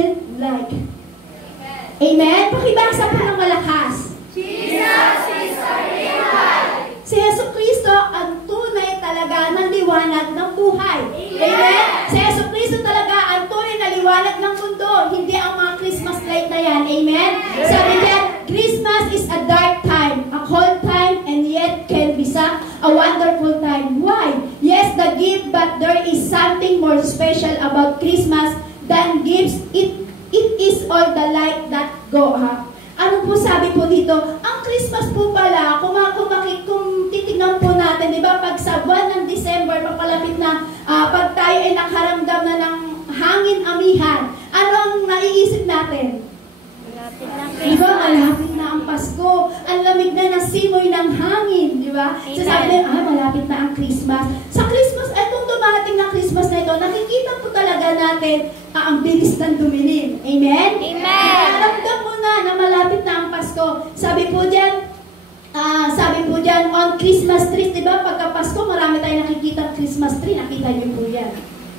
like. Amen? Pakibasa pa ng malakas. Jesus is the real life. Si Yesu Cristo ang tunay talaga ng liwanag ng buhay. Amen? Si Yesu Cristo talaga ang tunay na liwanag ng mundo. Hindi ang mga Christmas light na yan. Amen? Sabi niya, Christmas is a dark time, a cold time, and yet can be a wonderful time. Why? Yes, the gift, but there is something more special about Christmas than gifts. It is all the light that go up. Ano po sabi po dito? Ang Christmas po pala, kung titignan po natin, di ba, pag sa buwan ng December, papalapit na, pag tayo ay nakaramdam na ng hangin amihan, ano ang naiisip natin? Di ba, malapit na ang Pasko, ang lamig na ng simoy ng hangin, di ba? So sabi na, malapit na ang Christmas. Sa Christmas, ay kung dumating na Christmas na ito, nakikita po talaga natin ang bilis ng dumilim. Amen? Amen! Naramdam mo na malapit na ang Pasko. Sabi po dyan, on Christmas trees, di ba? Pagka Pasko, marami tayong nakikita Christmas tree. Nakita niyo po yan.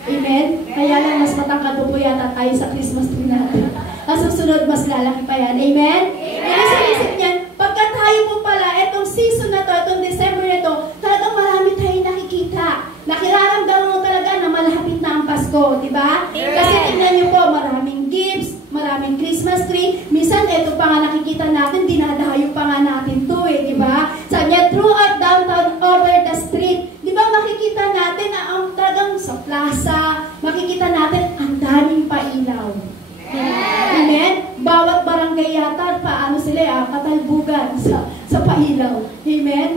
Amen? Kaya lang, mas matangkad po yata tayo sa Christmas tree natin. Ang susunod, mas lalaki pa yan. Amen? Kaya sa isip niyan, pagka tayo po pala, itong season na to, itong December na to, talagang marami tayong nakikita. Nakiraramdam mo talaga na malapit na ang Pasko, di ba? Kasi tingnan niyo po, maraming gifts, maraming Christmas tree. Minsan, ito pa nga nakikita natin, dinadayo pa nga natin to di ba? Sabi niya, throughout downtown, over the street. Di ba makikita natin na ang talagang sa plaza, makikita natin ang daming pailaw. Amen? Bawat barangay yata, paano sila, katalbugan sa pailaw. Amen?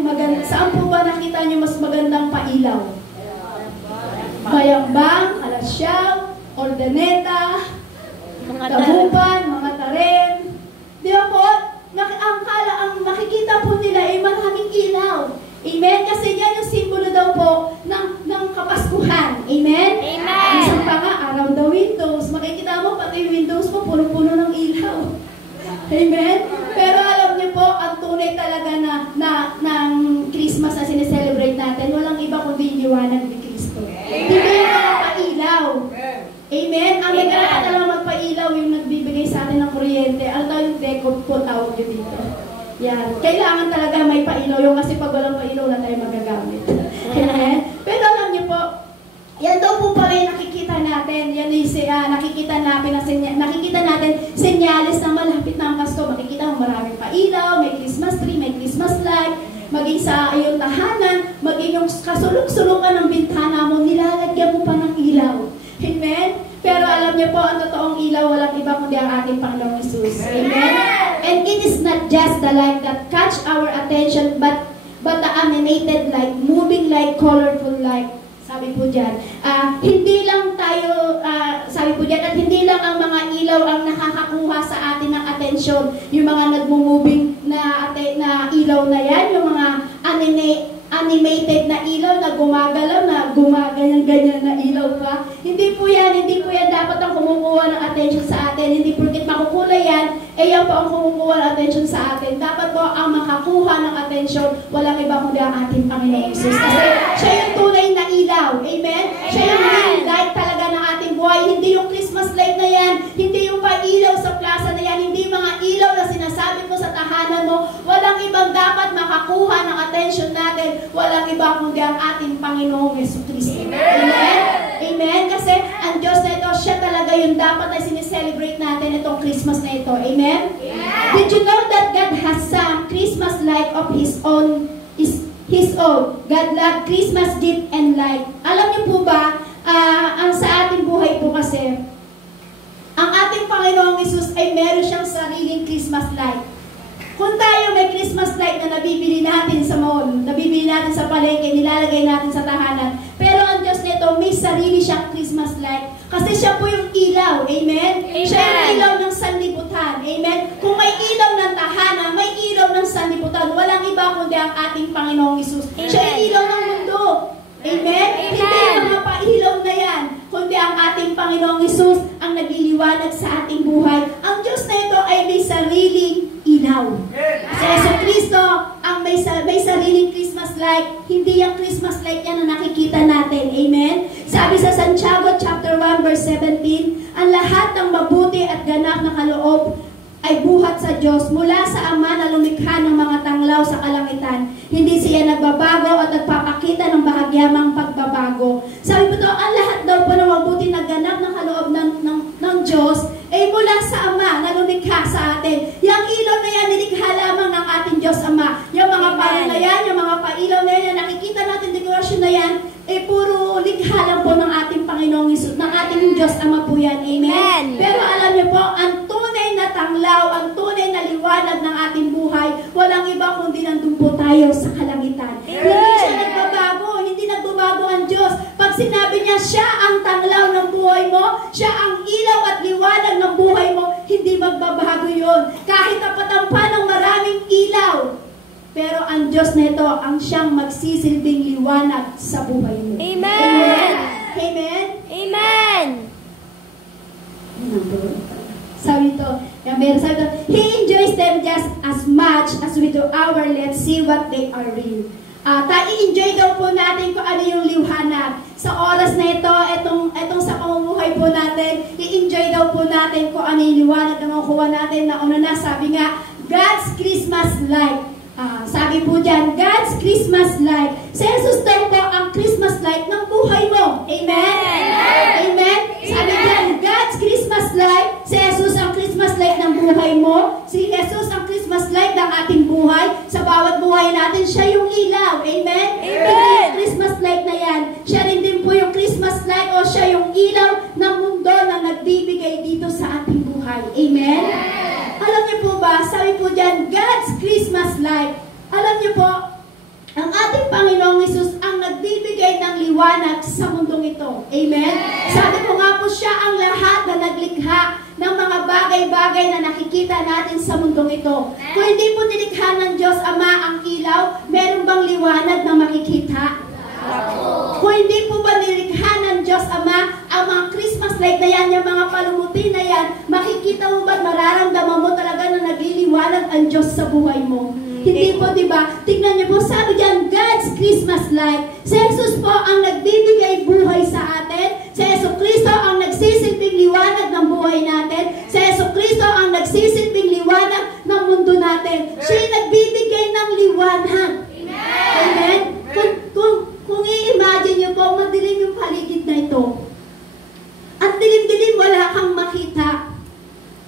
Saan po ba nakita niyo mas magandang pailaw? Bayambang, Alasyaw, Ordaneta, Tabuban, mga Taren. Di ba po? Ang makikita po nila ay maraming ilaw. Amen? Kasi yan yung simbolo daw po ng Kapaskuhan. Amen? Amen! Isang pa nga, around the windows. Makikita mo, pati yung windows mo, puno-puno ng ilaw. Amen? Pero alam niyo po, ang tunay talaga ng Christmas na sineselebrate natin, walang iba kundi yung liwanag ni Cristo. Hindi yung mga pailaw. Amen? Ang nagkakaroon talaga magpailaw yung nagbibigay sa atin ng kuryente. Ano daw yung decor po tawag yun dito? Yan. Kailangan talaga may pailaw yung kasi pag walang pailaw na tayo magagamit. Amen? Pero alam niyo po, yan daw po pala yung nakikita natin. Yan yung nakikita natin senyales na malapit na ang Pasko. Makikita mo maraming pailaw, may Christmas tree, may Christmas light, maging sa iyong tahanan, maging yung kasulok-sulukan ng bintana mo, nilalagyan mo pa ng ilaw. Amen? Pero alam niyo po, ang totoong ilaw, walang iba kundi ang ating Panginoong Jesus. Amen? And it is not just the light that catch our attention, but the animated light, moving light, colorful light. Sabi po dyan. Hindi lang tayo, sabi po dyan, at hindi lang ang mga ilaw ang nakakakuha sa atin ng atensyon. Yung mga nagmo-moving na ilaw na yan, yung mga animated na ilaw na gumagalaw, na gumaganyan-ganyan na ilaw pa. Hindi po yan dapat ang kumukuha ng attention sa atin. Hindi porket makukulay yan, yan po ang kumukuha ng attention sa atin. Dapat po ang makakuha ng attention, walang iba kundi ang ating Panginoong Jesus. Kasi siya yung tunay na ilaw. Amen? Siya yung real light talaga ng ating buhay. Hindi yung Christmas light na yan, hindi yung pa-ilaw sa plaza na yan, hindi mga ilaw na sinasabi mo sa tahanan mo. Walang ibang dapat makakuha ng attention natin. Walang iba kundi ang ating Panginoong Yesu Cristo. Amen? Amen? Kasi ang Diyos na ito, siya talaga yung dapat ay sineselebrate natin itong Christmas na ito. Amen? Yeah. Did you know that God has some Christmas light of His own? God loved Christmas gift and light. Alam niyo po ba, ang sa ating buhay po kasi, ang ating Panginoong Hesus ay meron siyang sariling Christmas light. Kung tayo may Christmas light na nabibili natin sa mall, nabibili natin sa palengke, nilalagay natin sa tahanan, pero ang Diyos nito may sarili siyang Christmas light. Kasi siya po yung ilaw. Amen? Amen. Siya yung ilaw ng sanlibutan. Amen? Kung may ilaw ng tahanan, may ilaw ng sanlibutan. Walang iba kundi ang ating Panginoong Hesus. Siya yung ilaw ng mundo. Amen? Hindi yung mga pailaw na yan, kundi ang ating Panginoong Hesus ang nagliliwanag sa ating buhay. Ang Diyos na ito ay may sariling ilaw. Si Yesu Cristo ang may sariling Christmas light. Hindi yung Christmas light yan na nakikita natin. Amen? Sabi sa Santiago chapter 1 verse 17, Ang lahat ng mabuti at ganap na kaloob ay buhat sa Diyos mula sa Ama na lumikha ng mga tanglaw sa kalangitan. Hindi siya nagbabago at nagpapakita ng bahagyamang pagbabago. Sabi po ito, ang lahat daw po ng mabuti na ganap na kaloob ng Diyos ay mula sa Ama na lumikha sa atin. Yung ilaw na yan, nilikha lamang ng ating Diyos Ama. Yung mga palo na yan, yung mga pailaw na yan, nakikita natin dekorasyon na yan, puro likha lang po ng ating Panginoong Hesus, ng ating Diyos Ama po yan. Amen? Pero alam niyo po, ang tunay na tanglaw, ang tunay na liwanag ng ating buhay, walang iba kundi nandun po tayo sa kalangitan. Hindi siya nagbabago, hindi nagbabago ang Diyos. Pag sinabi niya, siya ang tanglaw ng buhay mo, siya ang ilaw at liwanag ng buhay mo, hindi magbabago yun. Kahit napatampa ng maraming ilaw, pero ang Diyos na ito ang siyang magsisilbing liwanag sa buhay mo. Amen! Amen? Amen! Sabi ito, He enjoys them just as much as we do our let's see what they are real. I-enjoy daw po natin kung ano yung liwanag. Sa oras na ito, itong sa pamumuhay po natin, i-enjoy daw po natin kung ano yung liwanag na makukuha natin na una na, sabi nga, God's Christmas light. Sabi po dyan, God's Christmas light. Si Jesus daw po ang Christmas light ng buhay mo. Amen? Amen? Sabi dyan, God's Christmas light. Si Jesus ang Christmas light ng buhay mo. Si Jesus ang Christmas light ng ating buhay. Sa bawat buhay natin, siya yung ilaw. Amen? Amen? Christmas light na yan. Siya rin din po yung Christmas light o siya yung ilaw ng mundo na nagbibigay dito sa ating buhay. Amen? Alam niyo po ba, sabi po dyan, God's Christmas light. Alam niyo po, ang ating Panginoong Hesus ang nagbibigay ng liwanag sa mundong ito. Amen? Sabi ko nga po, siya ang lahat na naglikha ng mga bagay-bagay na nakikita natin sa mundong ito. Kung hindi po nilikha ng Diyos Ama ang ilaw, meron bang liwanag na makikita? Kung hindi po ba nilikha ng Diyos Ama ang mga Christmas light na yan, yung mga palumuti na yan, makikita mo ba, mararamdaman mo talaga na nagliliwanag ang Diyos sa buhay mo? Hindi po, diba? Tingnan niyo po, sabi dyan, God's Christmas light. Si Jesus po ang nagbibigay buhay sa atin. Si Jesucristo ang nagsisilbing liwanag ng buhay natin. Si Jesucristo ang nagsisilbing liwanag ng mundo natin. Siya nagbibigay ng liwanag. Amen? Kung i-imagine niyo po, madilim yung paligid na ito. At dilim-dilim, wala kang makita.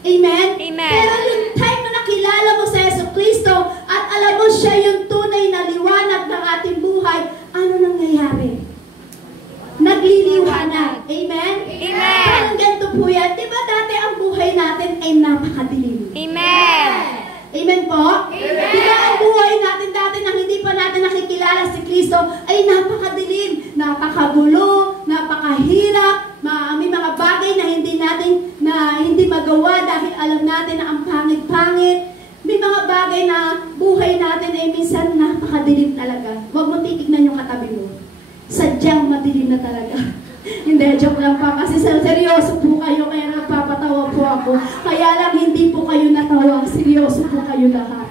Amen? Amen. Pero yung time na nakilala mo sa Jesucristo at alam mo siya yung tunay na liwanag ng ating buhay, ano nangyayari? Nagliliwanag. Amen? Amen. Parang ganito po yan. Diba dati ang buhay natin ay napakadilim? Amen. Amen po? Amen. Diba ang buhay natin dati nang hindi pa natin nakikilala si Kristo ay napakadilim, napakagulo, napakahirap, may mga bagay na hindi magawa dahil alam natin na ang pangit-pangit. May mga bagay na buhay natin ay minsan napakadilim talaga. Huwag mo titignan yung katabi mo. Sadyang madilim na talaga. Hindi, joke lang pa. Kasi seryoso po kayo, kaya nagpapatawa po ako. Kaya lang hindi po kayo natawa. Seryoso po kayo lahat.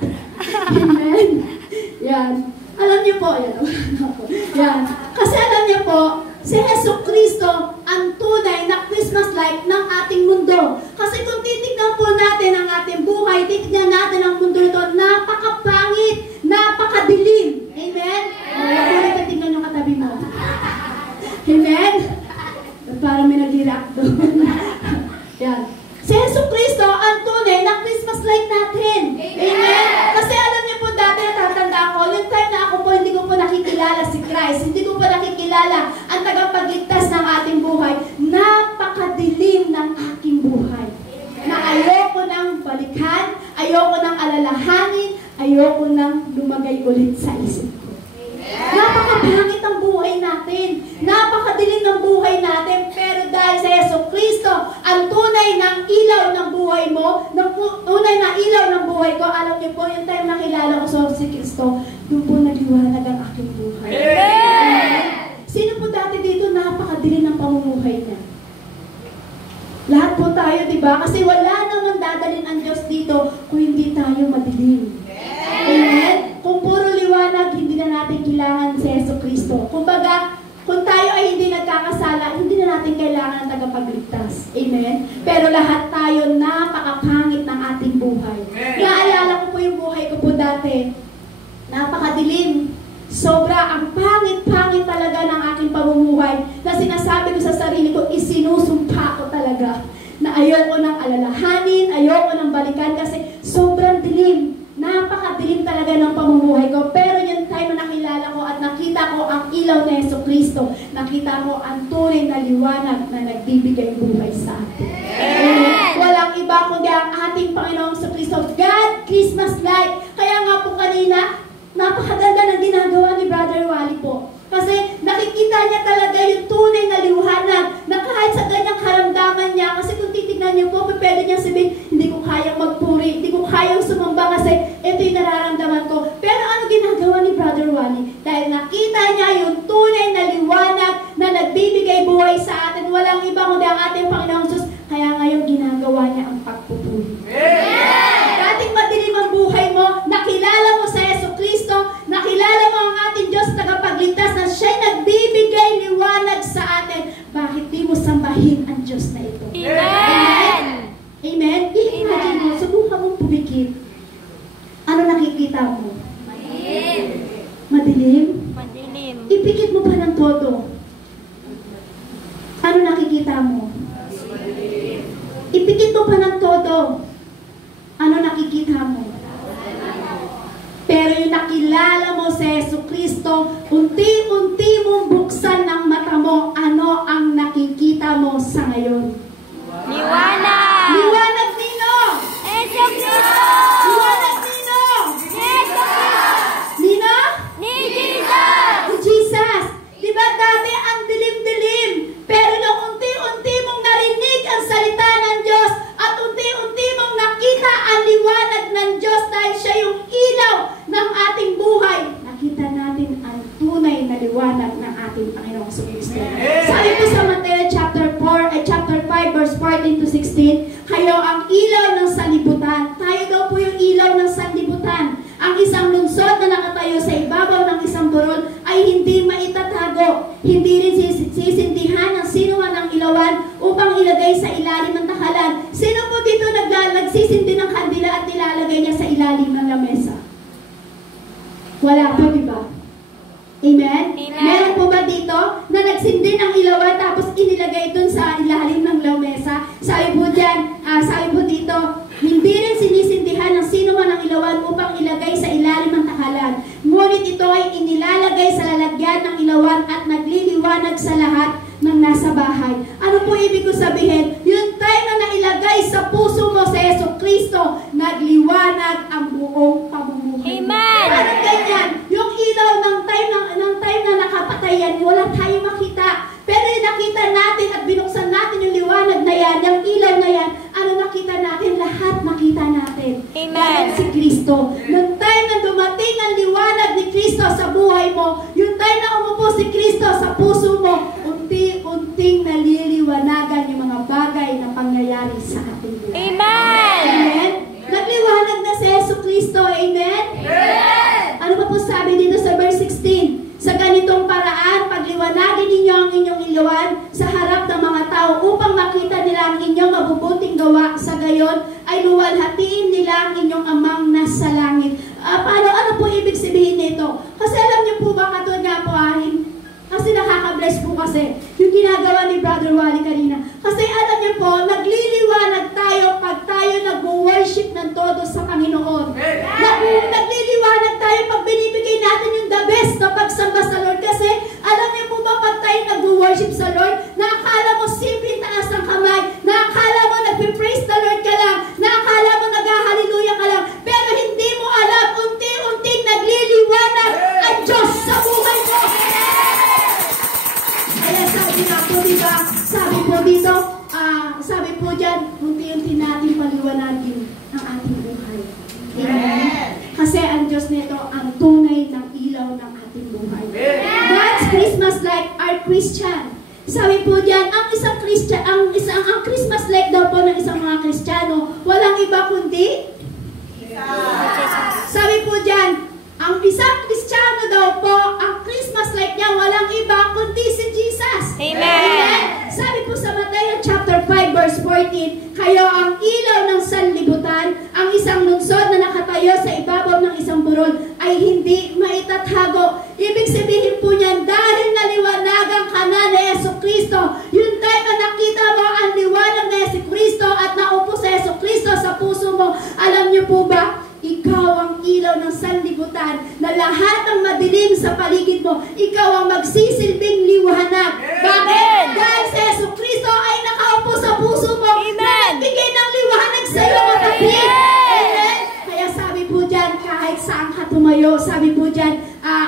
Amen? Yan. Alam niyo po, yan. Kasi alam niyo po, si Jesucristo ang tunay na Christmas light ng ating mundo. Kasi kung titignan po natin ang ating buhay, titignan natin ang mundo ito, napakapangit, napakadilim. Amen? Amen? Titignan yung katabi mo. Amen? Parang may nag-react doon. Yan. Si Jesucristo ang tunay na Christmas light natin. Amen? Kasi alam niyo po dati, natatanda ko, yung time na ako po, hindi ko po nakikilala si Christ, hindi ko po nakikilala ang tagapagligtas ng ating buhay, napakadilim ng aking buhay. Na ayoko nang balikan, ayoko nang alalahanin, ayoko nang lumagay ulit sa isip ko. Napakapangit ang buhay natin. Napakadilim ng buhay natin. Pero dahil sa Jesucristo, ang tunay ng ilaw ng buhay mo, tunay na ilaw ng buhay ko, alam niyo po, yung time nakilala ko sa si Kristo, doon po naliwanag ang aking buhay. Amen. Sino po dati dito napakadilim ng pamumuhay niya? Lahat po tayo, di ba? Kasi wala naman dadalhin ang Diyos dito kung hindi tayo madilim. Amen? Kung puro liwanag, hindi na natin kailangan si Jesucristo. Kumbaga, kung tayo ay hindi nagkakasala, hindi na natin kailangan ng tagapagligtas. Amen? sinasabi ko sa sarili ko, isinusumpa ko talaga na ayoko nang alalahanin, ayoko nang balikan kasi sobrang dilim. Napakadilim talaga ng pamumuhay ko. Pero yung time na nakilala ko at nakita ko ang ilaw ni Jesucristo, nakita ko ang tunay na liwanag na nagbibigay buhay sa atin. Walang iba kundi ang ating Panginoong Jesucristo. God, Christmas light. Kaya nga po kanina, napakaganda ng ginagawa ni Brother Wally po. Kasi nakikita niya talaga yung tunay na liwanag na kahit sa ganyang karamdaman niya, kasi kung titignan niyo po, pwede niya sabihin, hindi ko kayang magpuri, hindi ko kayang sumamba kasi ito yung nararamdaman ko. Pero ano ginagawa ni Brother Wally? Dahil nakita niya yung tunay na liwanag na nagbibigay buhay sa atin, walang iba kundi ang ating Panginoong Diyos. Kaya ngayon ginagawa niya ang pagpupuri. Dating madilim ang buhay mo, nakilala mo sa Jesucristo, nakilala mo ang ating Diyos tagapagligtas na siya'y nagbibigay liwanag sa atin. Bakit di mo sambahin ang Diyos na ito? Amen! Amen? I-imagine mo, subukan mong pumikit. Ano nakikita mo? Madilim. Madilim? Madilim. Ipikit mo pa ng todo. Ano nakikita mo? Ipikit mo pa ng todo. Ano nakikita mo? Pero yung nakilala mo sa Jesucristo, unti-unti mong buksan ng mata mo, ano ang nakikita mo sa ngayon? Liwanag! Liwanag nino! Jesucristo! Liwanag nino! Jesucristo! Nino? Ni Jesus! Ni Jesus! Diba dati ang dilim-dilim, pero nung unti-unti mong narinig ang salita ng Diyos at unti-unti mong nakita ang liwanag ng Diyos dahil siya yung ilaw ng ating buhay, nakita natin ang tunay na liwanag ng ating Panginoong Jesucristo. Sabi po sa Mateo chapter 5 verse 14 to 16, kayo ang ilaw ng sanlibutan. Tayo daw po yung ilaw ng sanlibutan. Ang isang lungsod na nakatayo sa ibabaw ng isang burol ay hindi maitatago. Hindi rin sisindihan ng sino man ang ilawan upang ilagay sa ilalim ng takalan. Sino po dito nagsisindi ng kandila at nilalagay niya sa ilalim ng lamesa? Wala po, diba? Amen? Amen. Meron po ba dito na nagsindi ng ilawan tapos inilagay dun sa ilalim ng lamesa? Sabi po dyan, sabi po dito, hindi rin sinisindihan ng sino man ang ilawan upang ilagay sa ilalim ng takalan. Ngunit ito ay inilalagay sa lalagyan ng ilawan at nagliliwanag sa lahat ng nasa bahay. Ano po ibig ko sabihin? Yung time na nailagay sa puso mo sa Jesucristo, nagliwanag ang buong pamumuhay. Amen! Parang ganyan, yung ilaw ng time na nakapatay yan, wala tayong makita. Pero yung nakita natin at binuksan natin yung liwanag na yan, yung ilaw na yan, ano nakita natin? Lahat nakita natin. Amen. Dahil si Kristo. Nung time na dumating ang liwanag ni Kristo sa buhay mo, yung time na umupo si Kristo sa puso mo, unti-unting naliliwanagan yung mga bagay na pangyayari sa ating buhay. Amen! Amen? Nagliwanag na si Jesucristo. Amen? Amen! Ano pa po sabi dito sa verse 16? Sa ganitong paraan, pagliwanagin ninyo ang inyong ilawan sa harap ng mga tao upang makita nila ang inyong mabubuting gawa. Sa gayon ay luwalhatiin nila ang inyong amang nasa langit. Ano po ibig sabihin nito? Kasi alam niyo po ba, katulad nga po kasi nakaka-bless po kasi yung ginagawa ni Brother Wally kanina. Kasi alam niyo po, nagliliwanag tayo pag tayo nag-worship ng todo sa Panginoon. Nagliliwanag tayo pag binibigay natin yung the best na pagsamba sa Lord. Kasi alam niyo po ba, pag tayo nag-worship sa Lord, nakakala mo simple taas ng kamay, nakakala mo nag-praise the Lord ka lang, nakakala mo nag-hallelujah ka lang, pero hindi mo alam, unti-unting nagliliwanag ang Diyos sa buhay mo. Kaya sabi nga po, diba? Sabi po dito, sabi po dyan, unti-unti natin paliwanagin ang ating buhay. Amen? Kasi ang Diyos nito, ang tunay ng ilaw ng ating buhay. God's Christmas light are Christian. Sabi po dyan, ang Christmas light daw po ng isang mga Kristiyano, walang iba kundi? Sabi po dyan, ang isang Kristiyano daw po, ang Christmas light niya, walang iba kundi si Jesus. Amen. Sabi po sa Mateo chapter 5 verse 14, kayo ang ilaw ng sanlibutan, ang isang lungsod na nakatayo sa ibabaw ng isang burol ay hindi maitatago. Ibig sabihin po niyan, dahil naliwanagan ka na ni Jesucristo, sa paligid mo. Ikaw ang magsisilbing liwanag. Bakit? Dahil si Yesu Kristo ay nakaupo sa puso mo. Nagbigay ng liwanag sa iyo, kapatid. Amen? Kaya sabi po dyan, kahit saan ka tumayo, sabi po dyan,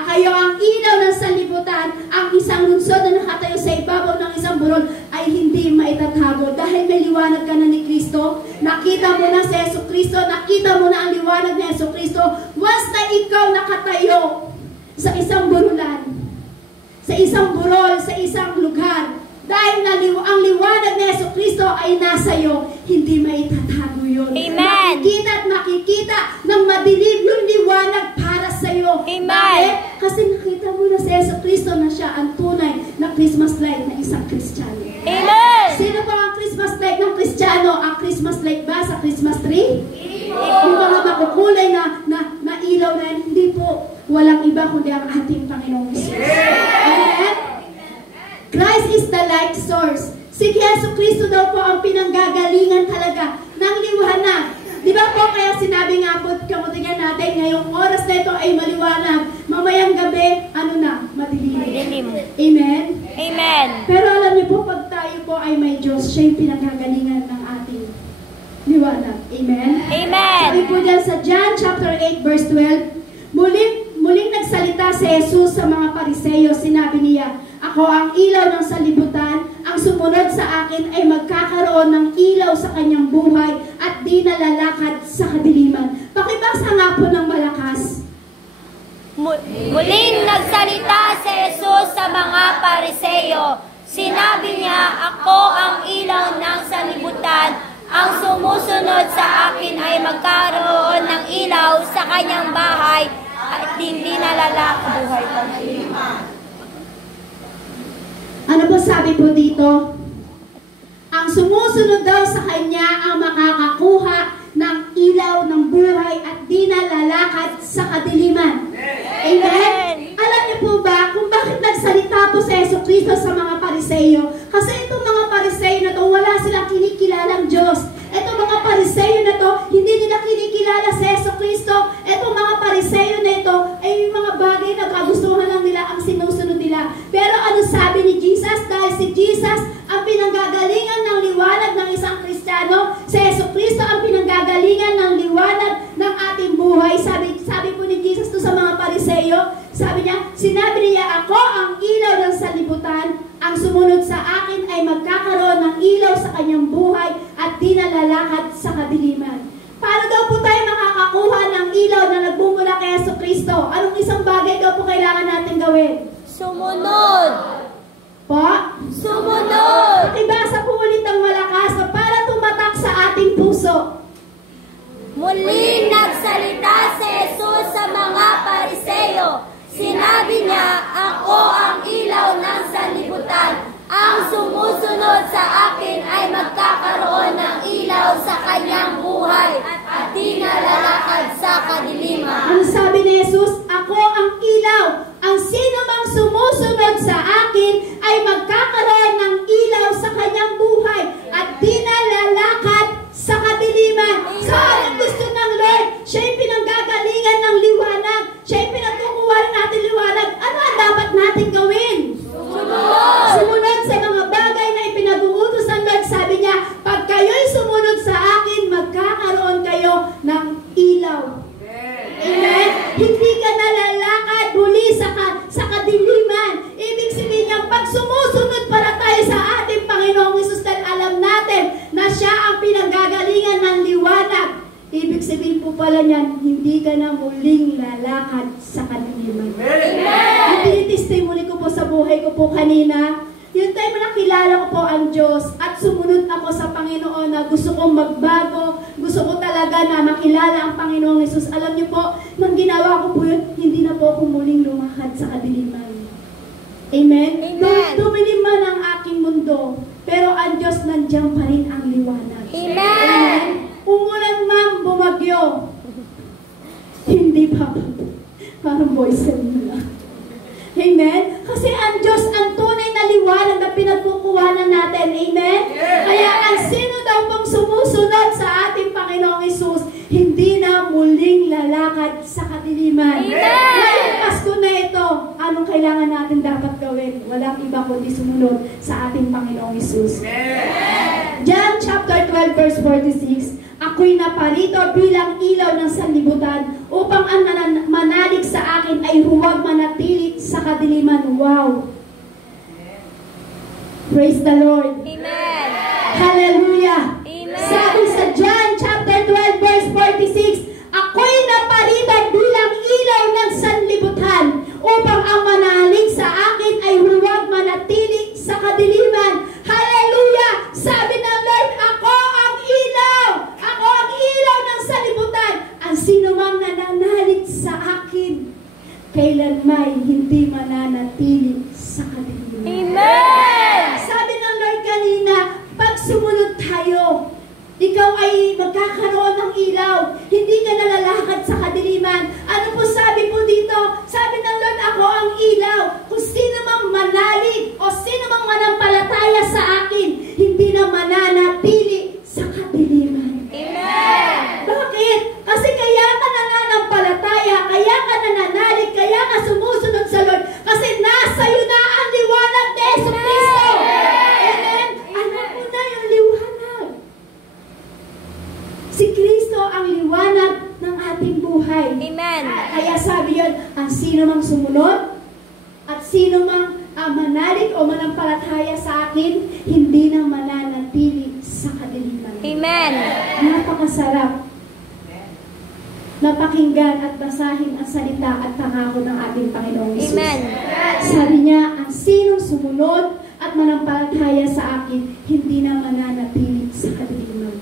kayo ang ilaw ng sanlibutan, ang isang lungsod na nakatayo sa ibabaw ng isang burol ay hindi maitatago. Dahil may liwanag ka na ni Kristo, nakita mo na si Yesu Kristo, nakita mo na ang liwanag ni Yesu Kristo. Once na ikaw nakatayo sa isang burulan, sa isang burol, sa isang lugar, dahil na ang liwanag ni Yesu Kristo ay nasa iyo, hindi maitatago yun. Amen. Makikita at makikita ng madilim yung liwanag para sa iyo. Amen. Bakit? Kasi nakita mo na si Yesu Kristo na siya ang tunay na Christmas light na isang Kristiyano. Amen. Sino ba ang Christmas light ng Kristiyano? Ang Christmas light ba sa Christmas tree? Yung mga makukulay na ilaw na yan, hindi po walang iba kundi ang ating Panginoong Jesus. Amen? Christ is the light source. Si Yesu Kristo daw po ang pinanggagalingan talaga ng liwanag. Di ba po kaya sinabi nga po, kamutigan natin, ngayong oras na ito ay maliwanag. Mamayang gabi, madilim. Amen? Amen. Pero alam niyo po, pag tayo po ay may Diyos, siya yung pinanggagalingan ng ating liwanag. Amen? Amen. Sabi po dyan sa John chapter 8 verse 12, muling nagsalita si Jesus sa mga Pariseo, sinabi niya, ako ang ilaw ng sanlibutan, ang sumunod sa akin ay magkakaroon ng ilaw sa kanyang buhay at di nalalakad sa kadiliman. Pakibasa nga po ng malakas. Muling nagsalita si Jesus sa mga Pariseo. Sinabi niya, ako ang ilaw ng sanlibutan. Ang sumusunod sa akin ay magkaroon ng ilaw sa kanyang bahay at hindi nalalakad buhay pa. Ano po sabi po dito? Ang sumusunod daw sa kanya ang makakakuha ng ilaw ng buhay at di nalalakad sa kadiliman. Amen? Alam niyo po ba kung bakit nagsalita po si Yesu Kristo sa mga Pariseo? Kasi itong mga Pariseo na to, wala silang kinikilalang Diyos. Itong mga Pariseo na to, hindi nila kinikilala si Yesu Kristo. Itong mga Pariseo na ito, ay yung mga bagay na kagustuhan lang nila ang sinusunod nila. Pero ano sabi ni Jesus? Dahil si Jesus ang pinanggagalingan ng liwanag ng isang Kristiyano, si Yesu Kristo ang pinanggagalingan ng liwanag ng ating buhay. Sabi po ni Jesus to sa mga Pariseo, sabi niya, sinabi niya, ako ang ilaw ng sanlibutan, ang sumunod sa akin ay magkakaroon ng ilaw sa kanyang buhay at di nalalakad sa kadiliman. Paano daw po tayo makakakuha ng ilaw na nagbumula kay Yesu Kristo? Anong isang bagay daw po kailangan natin gawin? Sumunod. Po? Sumunod. Ibasa po ulit ang malakas na para tumatak sa ating puso. Muling nagsalita si Jesus sa mga Pariseo. Sinabi niya, ako ang ilaw ng sanlibutan. Ang sumusunod sa akin ay magkakaroon ng ilaw sa kanyang buhay at di nalalakad sa kadiliman. Ano sabi ni Jesus? Ako ang ilaw. Ang sino mang sumusunod sa akin ay magkakaroon ng ilaw sa kanyang buhay at di nalalakad sa kadiliman. So, anong gusto ng Lord? Siya yung pinanggagalingan ng liwanag. Siya yung pinagkukuha natin liwanag. Ano ang dapat natin gawin? Sumunod. Sumunod sa mga bagay na ipinag-uutos ng Lord. Sabi niya, pag kayo'y sumunod sa akin, magkakaroon kayo ng ilaw. Amen? Hindi ka nalalakad huli sa kadiliman. Ibig sabihin niya, pag sumusunod para tayo sa ating Panginoong Hesus, dahil alam natin na siya ang pinanggagalingan ng liwanag. Ibig sabihin po pala niyan, hindi ka na muling lalakad sa kadiliman. Ang tinitestimony ko po sa buhay ko po kanina, yung time na nakilala ko po ang Diyos at sumunod ako sa Panginoon na gusto kong magbago, gusto ko talaga na makilala ang Panginoong Hesus. Alam niyo po, nang ginawa ko po yun, hindi na po ako muling lumakad sa kadiliman. Amen? Amen. Dumilim man ang aking mundo, pero ang Diyos nandiyan pa rin ang liwanag. Amen. Umulan man, bumagyo. Hindi pa. Parang voice nila. Amen? Kasi ang Diyos, ang tunay na liwanag na pinagkukuhanan natin. Amen? Kaya ang sino daw pong sumusunod sa ating Panginoong Hesus, hindi na muling lalakad sa kadiliman. Amen! Ngayong Pasko na ito, kailangan natin dapat gawin. Walang iba kundi sumunod sa ating Panginoong Hesus. John chapter 12 verse 46, ako'y naparito bilang ilaw ng sanlibutan upang ang manalig sa akin ay huwag manatili sa kadiliman. Wow! Praise the Lord! Amen! Hallelujah! Amen! Sabi sa John chapter 12 verse 46, ako'y naparito bilang ilaw ng sanlibutan upang ang manalig sa akin ay huwag manatili sa kadiliman. Hallelujah! Sabi ng Lord, ako ang ilaw! Ako ang ilaw ng sanlibutan. Ang sinumang nananalig sa akin, kailanman hindi mananatili sa kadiliman. Amen! Sabi ng Lord kanina, pag sumunod tayo, ikaw ay magkakaroon ng ilaw. Hindi ka nalalakad sa kadiliman. Ano po sabi po dito? Sabi ng Lord, ako ang ilaw. Kung sino mang manalig o sino mang manampalataya sa akin, hindi na mananatili sa kadiliman. Amen! Bakit? Kasi kaya ka nananampalataya, kaya ka nananalig, kaya ka sumusunod sa Lord. Kasi nasa iyo na ang liwanag ni Yesu Cristo. Amen? Alam mo na yung liwanag. Si Kristo ang liwanag ng ating buhay. Amen! Kaya sabi yun, ang sino mang sumunod at sino mang manalig o manampalataya sa akin, hindi na mananatili sa kadiliman. Amen! Napakasarap napakinggan at basahin ang salita at pangako ng ating Panginoong Hesus. Amen! Sabi niya, ang sinong sumunod at manampalataya sa akin, hindi na mananatili sa kadiliman.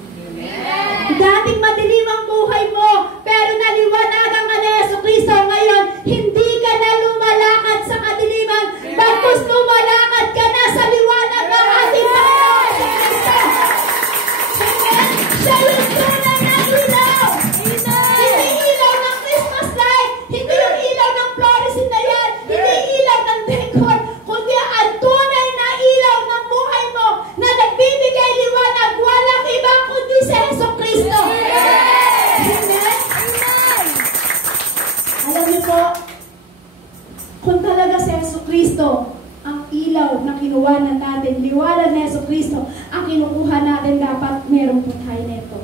Dating madilim ang buhay mo, pero naliwanagan ka ni Yesu Cristo ngayon, hindi ka na lumalakad sa kadiliman, bagkus lumalakad ka na sa liwanag ng ating Panginoon Yesu Cristo. Amen? Siya yung tunay na ilaw. Hindi ilaw ng Christmas light, hindi yung ilaw ng fluorescent na yan, hindi ilaw ng decor, kundi ang tunay na ilaw ng buhay mo na nagbibigay liwanag, walang iba kundi si Yesu Cristo. Amen? Alam niyo po, kung talaga si Yesu Cristo ang ilaw na kinuha natin, liwanag ni Yesu Cristo ang kinukuha natin, dapat meron po tayo nito.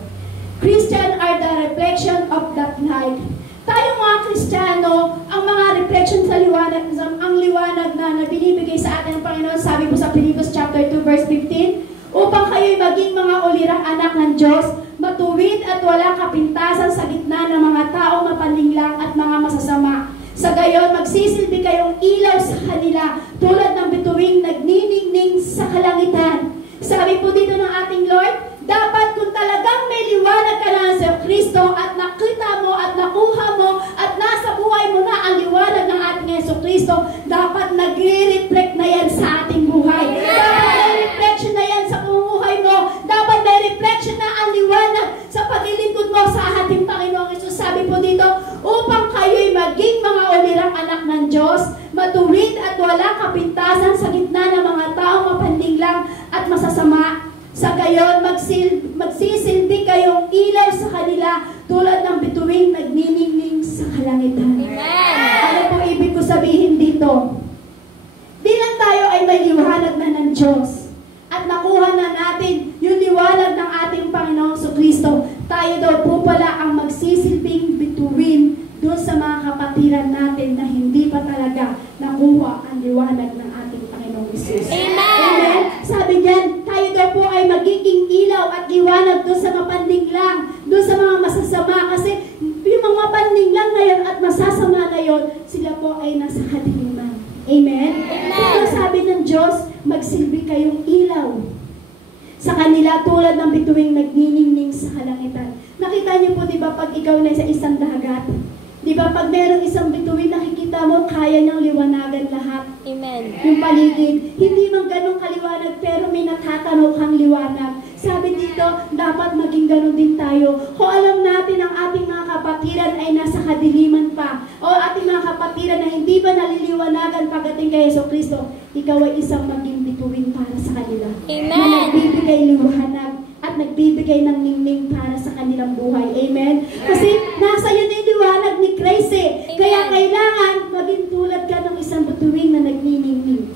Christian are the reflection of that light. Tayo mga Kristiyano, ang mga reflection sa liwanag, ang liwanag na binibigay sa atin ng Panginoon, sabi po sa Philippians chapter 2 verse 15, upang kayo'y maging mga ulirang anak ng Diyos, matuwid at walang kapintasan sa gitna ng mga taong mapanlinglang at mga masasama. Sa gayon, magsisilbi kayong ilaw sa kanila, tulad ng bituing nagniningning sa kalangitan. Sabi po dito ng ating Lord, dapat kung talagang may liwanag ka na sa Kristo at nakita mo at nakuha mo at nasa buhay mo na ang liwanag ng ating Yesu Kristo, dapat nagre-reflect na yan sa ating buhay. Dapat may reflection na yan sa pamumuhay mo. Dapat may reflection na ang liwanag sa paglilingkod mo sa ating Panginoong Hesus. Sabi po dito, upang kayo'y maging mga ulirang anak ng Diyos, matuwid at walang kapintasan sa gitna ng mga taong mapanlinglang at masasama. Sa gayon, magsisilbi kayong ilaw sa kanila tulad ng bituing nagniningning sa kalangitan. Ano po ibig ko sabihin dito? Bilang tayo ay may liwanag na ng Diyos at nakuha na natin yung liwanag ng ating Panginoong Kristo, tayo daw po pala ang magsisilbing bituin doon sa mga kapatiran natin na hindi pa talaga nakuha ang liwanag ng ating Panginoong Hesus. Amen! Amen? Sabi diyan, tayo daw po ay magiging ilaw at liwanag doon sa mapanlinglang, doon sa mga masasama, kasi yung mga mapanlinglang ngayon at masasama ngayon, sila po ay nasa kadiliman. Amen? Kaya sabi ng Diyos, magsilbi kayong ilaw sa kanila tulad ng bituing nagniningning sa kalangitan. Nakita niyo po, di ba, pag ikaw na sa isang dagat, di ba, pag merong isang bituin, nakikita mo, kaya niyang liwanagan lahat. Amen. Yung paligid. Hindi man ganun kaliwanag, pero may natatanaw kang liwanag. Sabi dito, dapat maging ganun din tayo. Kung alam natin ang ating mga kapatiran ay nasa kadiliman pa, o ating mga kapatiran na hindi ba naliliwanagan pagdating kay Yesu Cristo, ikaw ay isang maging bituin para sa kanila. Amen. Na nagbibigay liwanag at nagbibigay ng ningning para sa kanilang buhay. Amen? Kasi nasa iyo na yung liwanag ni Christ eh. Kaya kailangan maging tulad ka ng isang bituin bituing na nagniningning.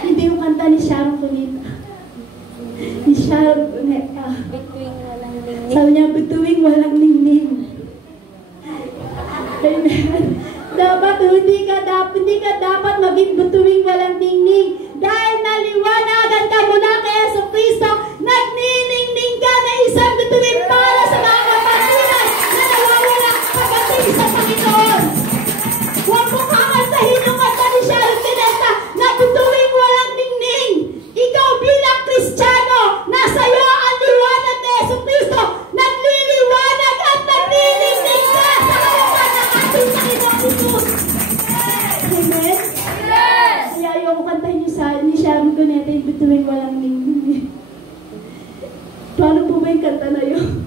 Hindi yung kanta ni Sharon Cuneta. Ni Sharon Cuneta. Bituing walang ningning. Sabi niya, bituing walang ningning. Amen. Hindi ka dapat maging bituing walang ningning. Dahil naliwanagan ka mula kay Jesucristo, nagniningning ka na isang bituin para sa mga kapatiran na nawawala pagdating sa Panginoon. Huwag mo kakantahin yung kanta ni Sharon Cuneta na bituing walang ningning. Ikaw bilang Kristiyano, nasa iyo ang liwanag ni Jesucristo, nagliliwanag at nagniningning ka sa harapan ng ating Panginoon Jesus. Amen? Yes! Kaya ayaw ko kantahin niyo ni Sharon Cuneta yung bituing walang ningning. Paano po ba yung kanta na yun?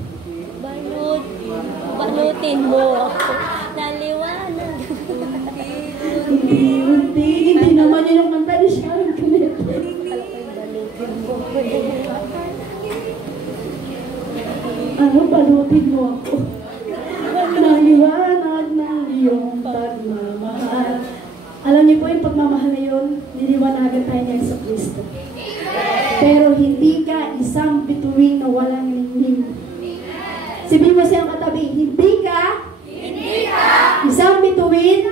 Balutin mo ako. Naliwanag. Hindi naman yun yung kanta ni Sharon Cuneta. Ano, balutin mo ako. Naliwanag ng iyong pagmamahal. Alam niyo po yung pagmamahal na yun, niliwanagan tayo ni Jesucristo. Pero hindi ka isang bituing na walang ningning. Sabihin mo siyang katabi, hindi ka isang bituin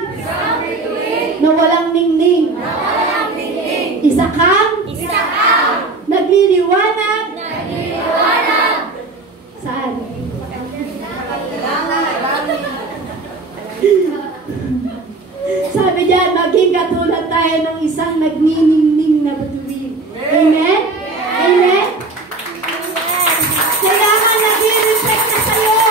na walang ningning. Isa kang nagliliwanag. Saan? Sabi diyan, maging katulad tayo ng isang nagniningning na bituin. Amen? Amen? Kailangan nag-reflect na sa'yo.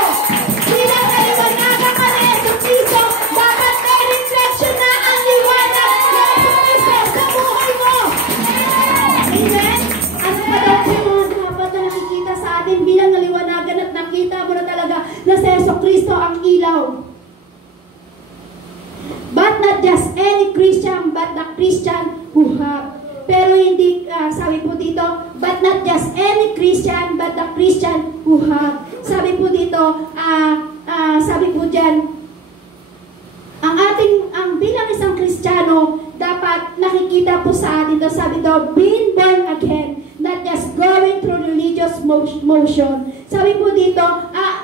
Bilang naliwanagan ka na Jesucristo, dapat may reflection na ang liwanag na Jesucristo sa buhay mo. Amen? Ano pa daw po yung mga dapat na nakikita sa atin bilang naliwanagan at nakita mo na talaga na si Jesucristo ang ilaw. But not just any Christian, but the Christian who have. Pero hindi, sabi po dito, but not just any Christian, but the Christian who have. Sabi po dito, sabi po dyan, ang bilang isang Kristiyano, dapat nakikita po sa atin ito, sabi ito, being born again, not just going through religious motion. Sabi po dito,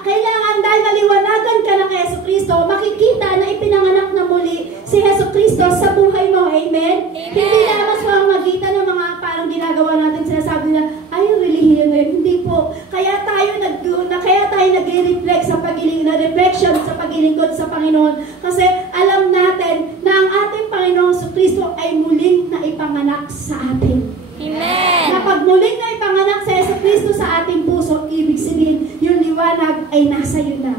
kailangan dahil naliwanagan ka na kay Jesucristo, makikita na ipinanganak na muli si Jesucristo sa buhay mo. Amen? Hindi lamang sa magitan ng mga parang ginagawa natin, sinasabi na, ay, relihiyon na yun. Hindi po. Kaya tayo nag-reflect sa reflection sa paglilingkod sa Panginoon. Kasi alam natin na ang ating Panginoong Jesucristo ay muling na ipanganak sa atin. Amen. Na pag muling na ipanganak sa Jesucristo sa ating puso, ibig sabihin, yung liwanag ay nasa iyo na.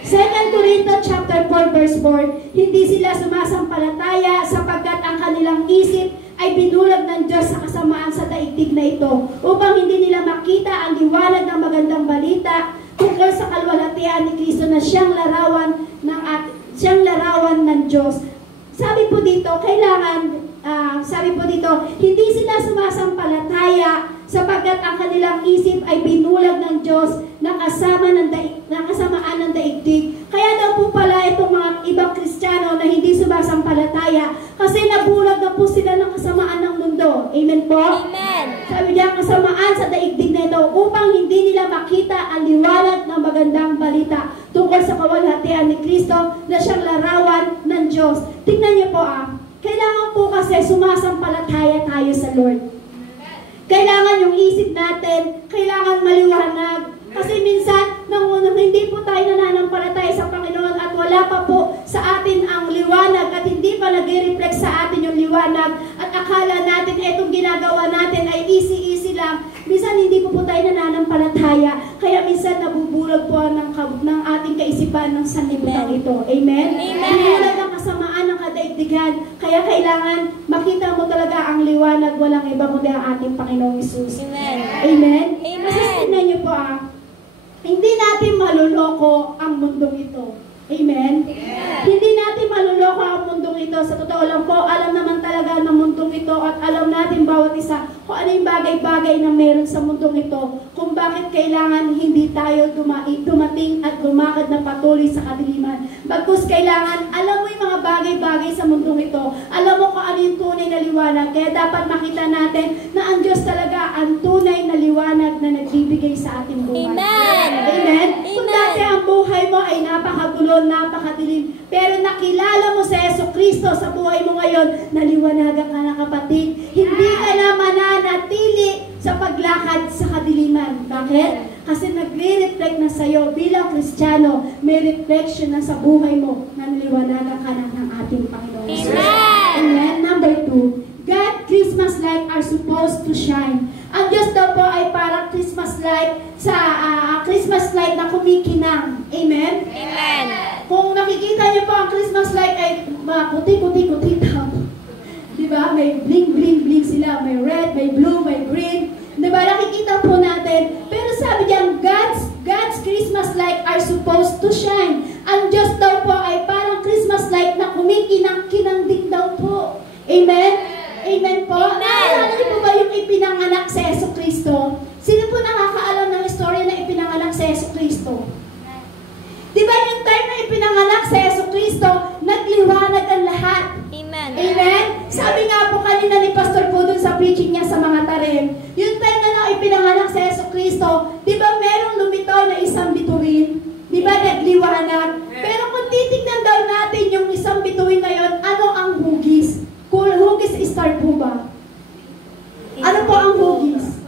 2 Corinthians chapter 4 verse 4, hindi sila sumasampalataya sapagkat ang kanilang isip ay binulag ng Diyos sa kasamaan sa daigdig na ito upang hindi nila makita ang liwanag ng magandang balita tungkol sa kalwalhatian ni Kristo na siyang larawan ng Diyos. Sabi po dito, hindi sila sumasampalataya sapagkat ang kanilang isip ay binulag ng Diyos na kasamaan ng daigdig. Kaya daw po pala itong mga ibang Kristiyano na hindi sumasampalataya kasi nabulag na po sila ng kasamaan ng mundo. Amen po? Amen. Sabi niya, kasamaan sa daigdig na ito upang hindi nila makita ang liwanag ng magandang balita tungkol sa kawalhatian ni Kristo na siyang larawan ng Diyos. Tingnan niyo po kailangan po kasi sumasampalataya tayo sa Lord. Kailangan yung isip natin, kailangan maliwanag. Kasi minsan, hindi po tayo nananampalataya sa Panginoon at wala pa po sa atin ang liwanag at hindi pa nag-reflect sa atin yung liwanag at akala natin itong ginagawa natin ay easy lang. Minsan hindi po tayo nananampalataya. Kaya minsan nabubulag po ng ating kaisipan ng sanlibutan ito. Amen? Binulag ang kasamaan ng kadaigdigan. Kaya kailangan makita mo talaga ang liwanag, walang iba kundi ang ating Panginoong Hesus. Amen. Amen? Amen. Kasi tingnan niyo po hindi natin maluloko ang mundong ito. Amen? Amen. Hindi natin maluloko ang mundong ito. Sa totoo lang po, alam naman talaga ng mundong ito at alam natin bawat isa kung ano yung bagay-bagay na meron sa mundong ito. kung bakit kailangan hindi tayo dumating at lumakad na patuloy sa kadiliman. Bagkus kailangan, alam mo yung mga bagay-bagay sa mundong ito. Alam mo kung ano yung tunay na liwanag. Kaya dapat makita natin na ang Diyos talaga ang tunay na liwanag na nagbibigay sa ating buhay. Amen! Amen? Kung dati ang buhay mo ay napakagulo, napakadilim, pero nakilala mo si Jesucristo sa buhay mo ngayon, naliwanagan ka na kapatid. Hindi ka na mananatili sa paglakad sa kadiliman. Bakit? Kasi nagre-reflect na sa'yo bilang Kristiyano, may reflection na sa buhay mo na naliwanagan ka na ng ating Panginoon. Amen! Amen. Number 2, God, Christmas light are supposed to shine. Ang Diyos daw po ay parang Christmas light sa Christmas light na kumikinang. Amen? Amen! Kung nakikita niyo po ang Christmas light ay puti-puti-puti daw. Diba? May bling-bling-bling sila. May red, may blue, may green. Diba? Nakikita po natin. Pero sabi diyan, God's Christmas light are supposed to shine. Ang Diyos daw po ay parang Christmas light na kumikinang-kinang din daw po. Amen? Amen po? Naalala niyo po ba yung ipinanganak sa Jesucristo? Sino po nakakaalam ng istorya na ipinanganak sa Jesucristo? Diba yung time na ipinanganak sa Jesucristo, nagliwanag ang lahat. Amen! Amen? Sabi nga po kanina ni Pastor po dun sa preaching niya sa mga tarim, yung time na ipinanganak sa Jesucristo, di ba merong lumitaw na isang bituin? Di ba nagliwanag? Pero kung titignan daw natin yung isang bituin na yun, ano ang hugis? Kung hugis star po ba? Ano po ang hugis?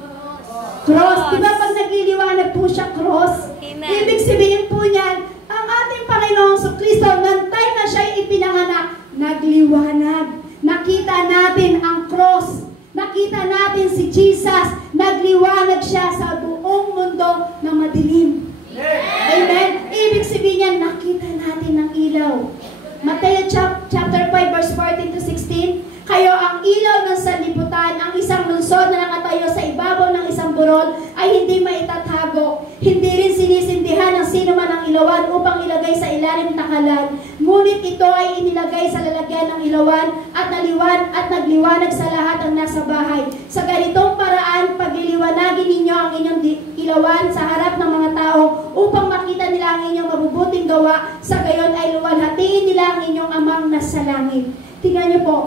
Cross. Di ba pag nagliliwanag po siya, cross? Amen. Ibig sabihin po niyan, ang ating Panginoong Kristo, nang time na siya ipinanganak, nagliwanag. Nakita natin ang cross. Nakita natin si Jesus. Nagliwanag siya sa buong mundo na madilim. Amen? Ibig sabihin niya, nakita natin ang ilaw. Matthew chapter 5 verse 14 to 16, kayo ang ilaw ng sanlibutan, ang isang lungsod na nakatayo sa ibabaw ng isang burol ay hindi maitatago. Hindi rin sinisindihan ng sino man ang ilawan upang ilagay sa ilalim ng takalan. Ngunit ito ay inilagay sa lalagyan ng ilawan at nagliwanag sa lahat ang nasa bahay. Sa ganitong paraan, pagliliwanagin ninyo ang inyong ilawan sa harap ng mga tao upang makita nila ang inyong mabubuting gawa. Sa gayon ay luwalhatiin nila ang inyong amang nasa langit. Tingnan niyo po,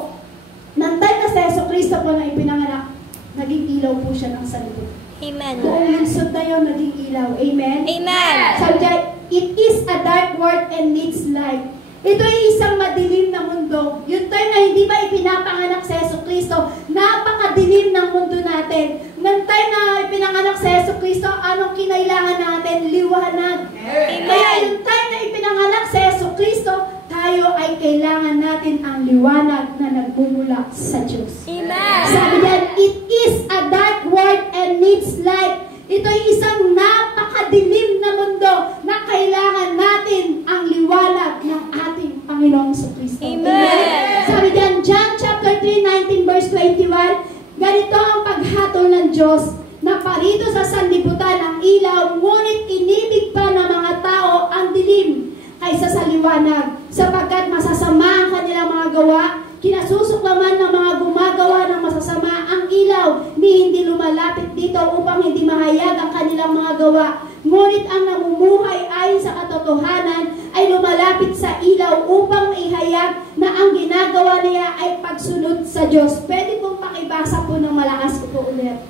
nang time na sa Jesucristo po na ipinanganak, naging ilaw po siya ng sanlibutan. Amen! Buong lungsod na yun, naging ilaw. Amen? Amen! Sabi dyan, it is a dark world and needs light. Ito ay isang madilim na mundo. Yung time na hindi ba ipinapanganak sa Jesucristo, napakadilim ng mundo natin. Nang time na ipinanganak sa Jesucristo, anong kinailangan natin? Liwanag. Amen! Kaya yung time na ipinanganak sa Jesucristo, tayo ay kailangan natin ang liwanag na nagmumula sa Diyos. Amen! Sabi diyan, it is a dark world and needs light. Ito ay isang napakadilim na mundo na kailangan natin ang liwanag ng ating Panginoong Kristo. Amen! Sabi diyan, John chapter 3, 19 verse 21, ganito ang paghatol ng Diyos na parito sa sanlibutan ang ilaw, ngunit inibig pa ng mga tao ang dilim kaysa sa liwanag, sapagkat masasama ang kanilang mga gawa, kinasusuklaman ng mga gumagawa ng masasama ang ilaw, ni hindi lumalapit dito upang hindi mahayag ang kanilang mga gawa. Ngunit ang namumuhay ayon sa katotohanan ay lumalapit sa ilaw upang ihayag na ang ginagawa niya ay pagsunod sa Diyos. Pwede pong pakibasa po ng malakas ko po ulit.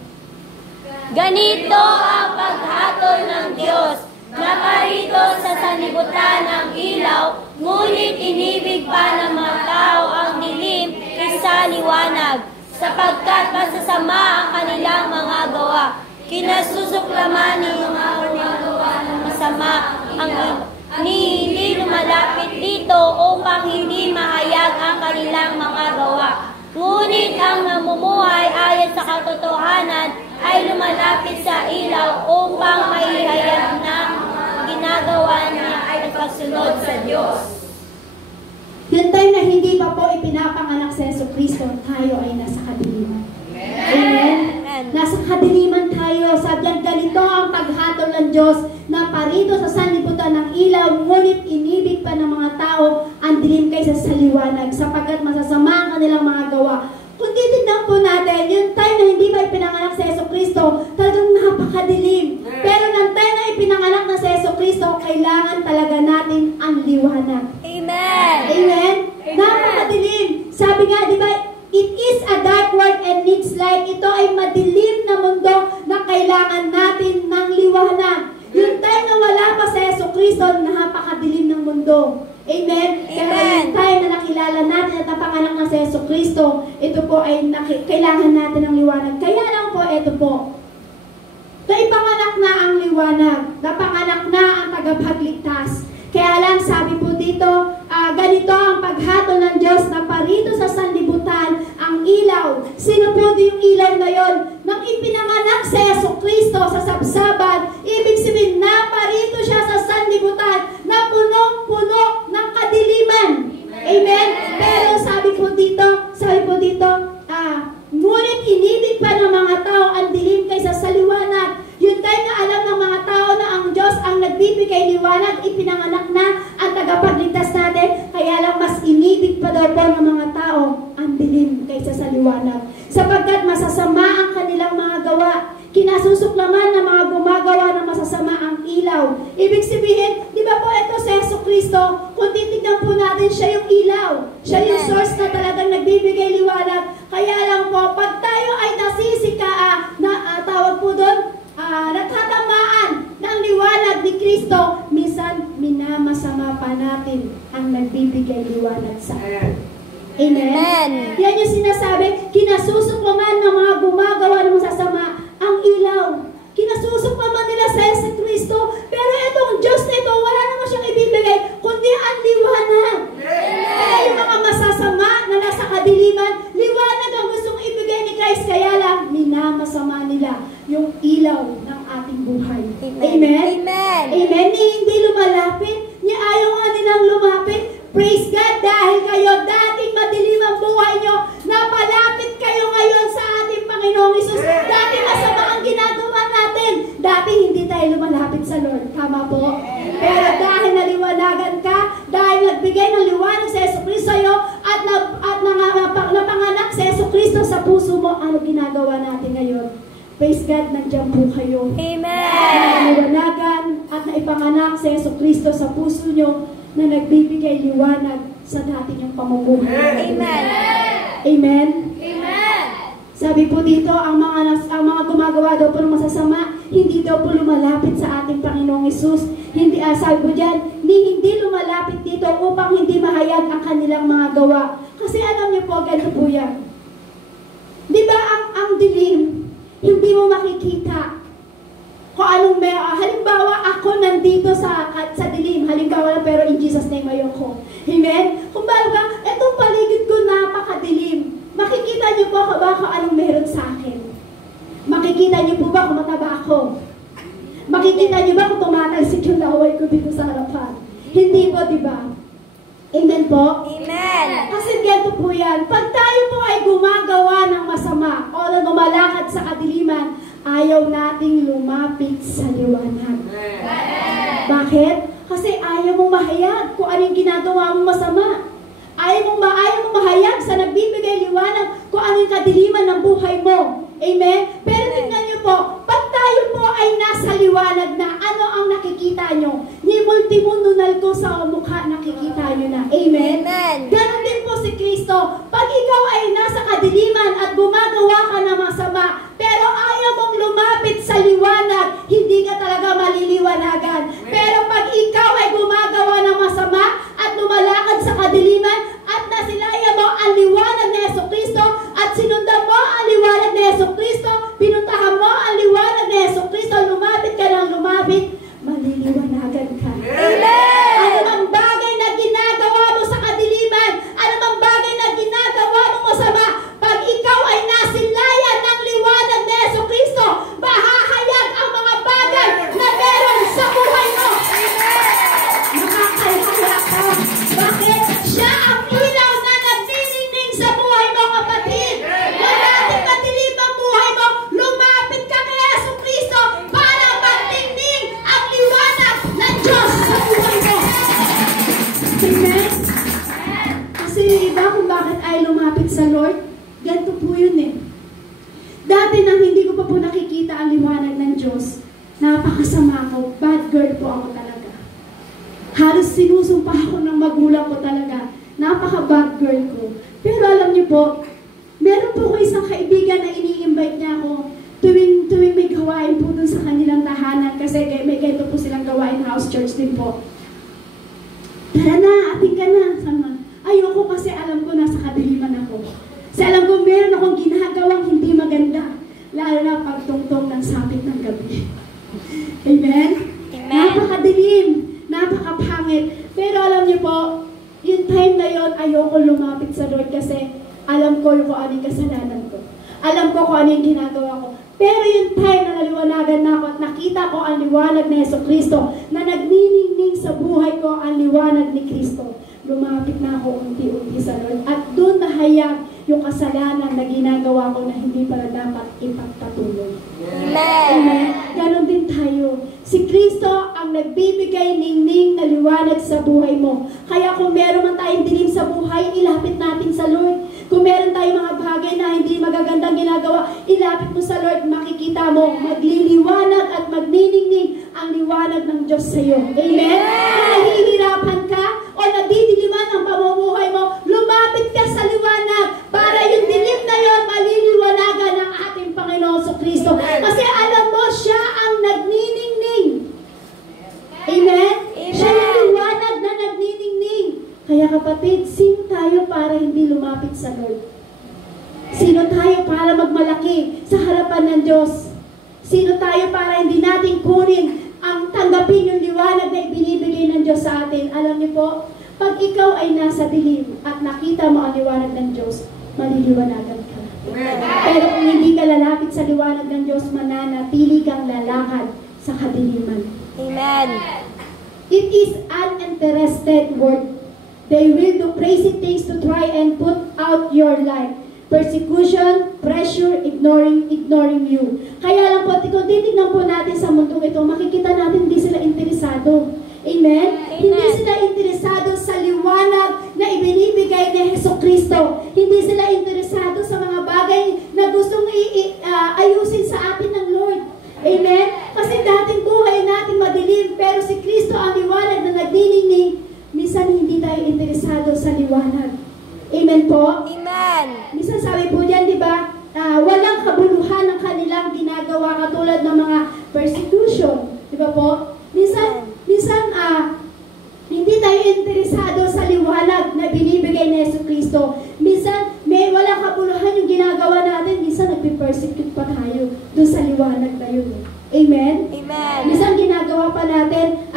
Ganito ang paghatol ng Diyos, na parito sa sanlibutan ng ilaw, ngunit inibig pa ng mga tao ang dilim kaysa liwanag, sapagkat masasama ang kanilang mga gawa. Kinasusuklaman ng mga gawa ng masama ang hindi lumalapit dito upang hindi mahayag ang kanilang mga gawa. Ngunit ang namumuhay ayon sa katotohanan ay lumalapit sa ilaw upang maihayag ng ginagawa niya ay pagsunod sa Diyos. Yung time na hindi pa po ipinapanganak sa Jesucristo, tayo ay nasa kadiliman. Amen? Nasa kadiliman tayo. Sabihan, ganito ang paghatol ng Diyos na parito sa sanlibutan ng ilaw, ngunit inibig pa ng mga tao ang dilim kaysa sa liwanag, sapagkat masasama ang kanilang mga gawa. Kung titignan po natin, yung time na hindi pa ipinanganak sa Jesucristo, talagang napakadilim. Pero nang tayo na ipinanganak na si Jesucristo, kailangan talaga natin ang liwanag. Amen. Amen? Napakadilim. Sabi nga, di ba, it is a dark world and needs light. Ito ay madilim na mundo na kailangan natin ng liwanag. Yung time na wala pa si Jesucristo, napakadilim ng mundo. Amen? Pero yung time na nakilala natin at napanganak na si Jesucristo, ito po ay kailangan natin ng liwanag. Kaya lang po, ito po. Naipanganak na ang liwanag. Napanganak na ang tagapagligtas. Kaya lang, sabi po dito, ganito ang paghatol ng Diyos na parito sa sanlibutan ang ilaw. Sino po yung ilaw na yon? Nang ipinanganak si Jesucristo sa sabsaban, ibig sabihin na parito siya sa sanlibutan na punong-puno ng kadiliman. Amen? Pero sabi po dito, ngunit inibig pa ng mga tao ang dilim kaysa sa liwanag. Yun tayo na alam ng mga tao na ang Diyos ang nagbibigay liwanag, ipinanganak na ang tagapagligtas natin, kaya lang mas inibig pa daw po ng mga tao ang dilim kaysa sa liwanag. Sapagkat masasama ang kanilang mga gawa, kinasusuklaman ng mga gumagawa ng masasama ang ilaw. Ibig sabihin, di ba po ito si Jesucristo, kung titignan po natin, siya yung ilaw. Siya yung source na talagang nagbibigay liwanag. Kaya lang po, pag tayo ay nasisika, tawag po doon, natatamaan ng liwanag ni Kristo, minsan minamasama pa natin ang nagbibigay liwanag sa atin. Amen? Yan yung sinasabi, kinasusuklaman ng mga gumagawa ng masasama ang ilaw. Kinasusuklaman nila sa Jesucristo, pero itong Diyos na ito, wala naman siyang ibibigay, kundi ang liwanag. Kaya yung mga masasama na nasa kadiliman, liwanag ang gustong ibigay ni Christ, kaya lang minamasama nila yung ilaw ng ating buhay. Amen? Amen. Amen? Hindi lumalapit, niya ayaw nga nilang lumapit. Praise God, dahil kayo dating madilim ang buhay nyo, napalapit kayo ngayon sa ating Panginoong Hesus. Dati masama ang ginagawa natin. Dati hindi tayo lumalapit sa Lord. Tama po? Pero dahil naliwanagan ka, dahil nagbigay ng liwanag sa Jesucristo sa'yo, at napanganak sa Jesucristo sa puso mo, ano ginagawa natin ngayon? Praise God, nandiyan po kayo. Amen. Naliwanagan at naipanganak sa Jesucristo sa puso nyo, na nagbibigay liwanag sa dati niyong pamumuhay. Amen. Amen? Amen. Sabi po dito, ang mga gumagawa daw po ng masasama, hindi daw po lumalapit sa ating Panginoong Hesus. Hindi, sabi po dyan, hindi lumalapit dito upang hindi mahayag ang kanilang mga gawa. Kasi alam niyo po, ganito po yan. Di ba ang dilim, hindi mo makikita kung anong halimbawa ako nandito sa dilim, halimbawa pero in Jesus name ayoko. Amen? Kung baga, etong paligid ko napakadilim. Makikita niyo po ba kung anong meron sa akin? Makikita niyo po ba kung mataba ako? Makikita niyo ba kung tumatalsik yung laway ko dito sa harapan? Hindi po, di ba? Amen po? Amen. Kasi ganito po yan. Pag tayo po ay gumagawa ng masama o lumalakad sa kadiliman, ayaw nating lumapit sa liwanag. Bakit? Kasi ayaw mong mahayag kung anong ginagawa mong masama. Ayaw mong mahayag sa nagbibigay liwanag kung anong kadiliman ng buhay mo. Amen? Pero tingnan niyo po, pag tayo po ay nasa liwanag na, ano ang nakikita nyo? Ni multimunal ko sa mukha, nakikita nyo na. Amen? Amen. Ganon din po si Kristo. Pag ikaw ay nasa kadiliman at gumagawa ka ng masama, pero ayaw mong lumapit sa liwanag, hindi ka talaga maliliwanagan. Pero pag ikaw ay gumagawa ng masama at lumalakad sa kadiliman, at nasilaya mo ang liwanag ni Jesucristo, at sinundan mo ang liwanag ni Jesucristo, pinuntahan mo ang liwanag ni Jesucristo, lumapit ka ng lumapit, maliliwanagan ka. Amen. Ano mang bagay na ginagawa mo sa kadiliman, ano mang bagay na ginagawa mo masama, pag ikaw ay nasilayan ng liwanag ni Jesucristo, mahahayag ang mga bagay na meron sa buhay mo. Makakayaya ka. Bakit? Siya ang ilaw na nagniningning sa buhay mo, kapatid. Kung natin madilim ang buhay mo, lumapit ka kay Jesucristo para magtingning ang liwanag ng Diyos sa buhay mo. Amen? Kasi iba kung bakit ay lumapit sa Lord, ganito po yun eh. Dati nang hindi ko pa ko po nakikita ang liwanag ng Diyos, napakasama ko, bad girl po ako talaga. Halos sinusumpa ako ng magulang ko talaga, napaka-bad girl ko. Pero alam niyo po, meron po ko isang kaibigan na ini-invite niya ako tuwing may gawain po dun sa kanilang tahanan kasi may ganito po silang gawain, house church din po. Tara na, ating ka na. Sama. Ayoko kasi alam ko nasa kadiliman ako. Kasi alam ko meron akong ginagawang hindi maganda, lalo na pagtungtong ng sapit ng gabi. Amen? Napakadilim, napakapangit. Pero alam niyo po, yung time na yon ayoko lumapit sa Lord kasi alam ko kung ano yung kasalanan ko. Alam ko kung ano yung ginagawa ko. Pero yung time na naliwanagan na ako at nakita ko ang liwanag ni Jesucristo na nagniningning sa buhay ko ang liwanag ni Kristo, lumapit na ako unti-unti sa Lord. At doon nahayag yung kasalanan na ginagawa ko na hindi pala dapat ipagpatuloy. Amen. Amen. Ganon din tayo. Si Kristo ang nagbibigay ningning na liwanag sa buhay mo. Kaya kung meron man tayong dilim sa buhay, ilapit natin sa Lord. Kung meron tayong mga bagay na hindi magagandang ginagawa, ilapit mo sa Lord, makikita mo, magliliwanag at magniningning ang liwanag ng Diyos sa iyo. Amen? Kung nahihirapan ka o nadidiliman ang pamumuhay mo, lumapit ka sa liwanag para yung dilim na yon maliliwanagan ng ating Panginoon Kristo. Kasi alam mo, siya ang nagniningning. Amen? Siya yung liwanag na nagniningning. Kaya kapatid, sino tayo para hindi lumapit sa Lord? Sino tayo para magmalaki sa harapan ng Diyos? Sino tayo para hindi natin kunin ang tanggapin yung liwanag na ibinibigay ng Diyos sa atin? Alam niyo po, pag ikaw ay nasa dilim at nakita mo ang liwanag ng Diyos, maliliwanagan ka. Pero kung hindi ka lalapit sa liwanag ng Diyos, mananatili kang lalakad sa kadiliman. Amen. It is uninterested work. They will do crazy things to try and put out your life. Persecution, pressure, ignoring you. Kaya lang po, kung titignan po natin sa mundong ito, makikita natin hindi sila interesado. Amen? Hindi sila interesado sa liwanag na ibinibigay ni Jesucristo. Hindi sila interesado sa mga bagay na gustong ayusin sa atin ng Lord. Amen? Kasi dating buhay natin madilim, pero si Kristo ang liwanag na nagniningning. Minsan hindi tayo interesado sa liwanag. Amen po? Amen. Minsan sabi po diyan, di ba, walang kabuluhan ng kanilang ginagawa katulad ng mga persecution. Di ba po? Minsan hindi tayo interesado sa liwanag na binibigay ni Jesucristo. Minsan, walang kabuluhan yung ginagawa natin. Minsan, nagpipersecute pa tayo doon sa liwanag na yun. Amen? Amen. Minsan, ginagawa pa natin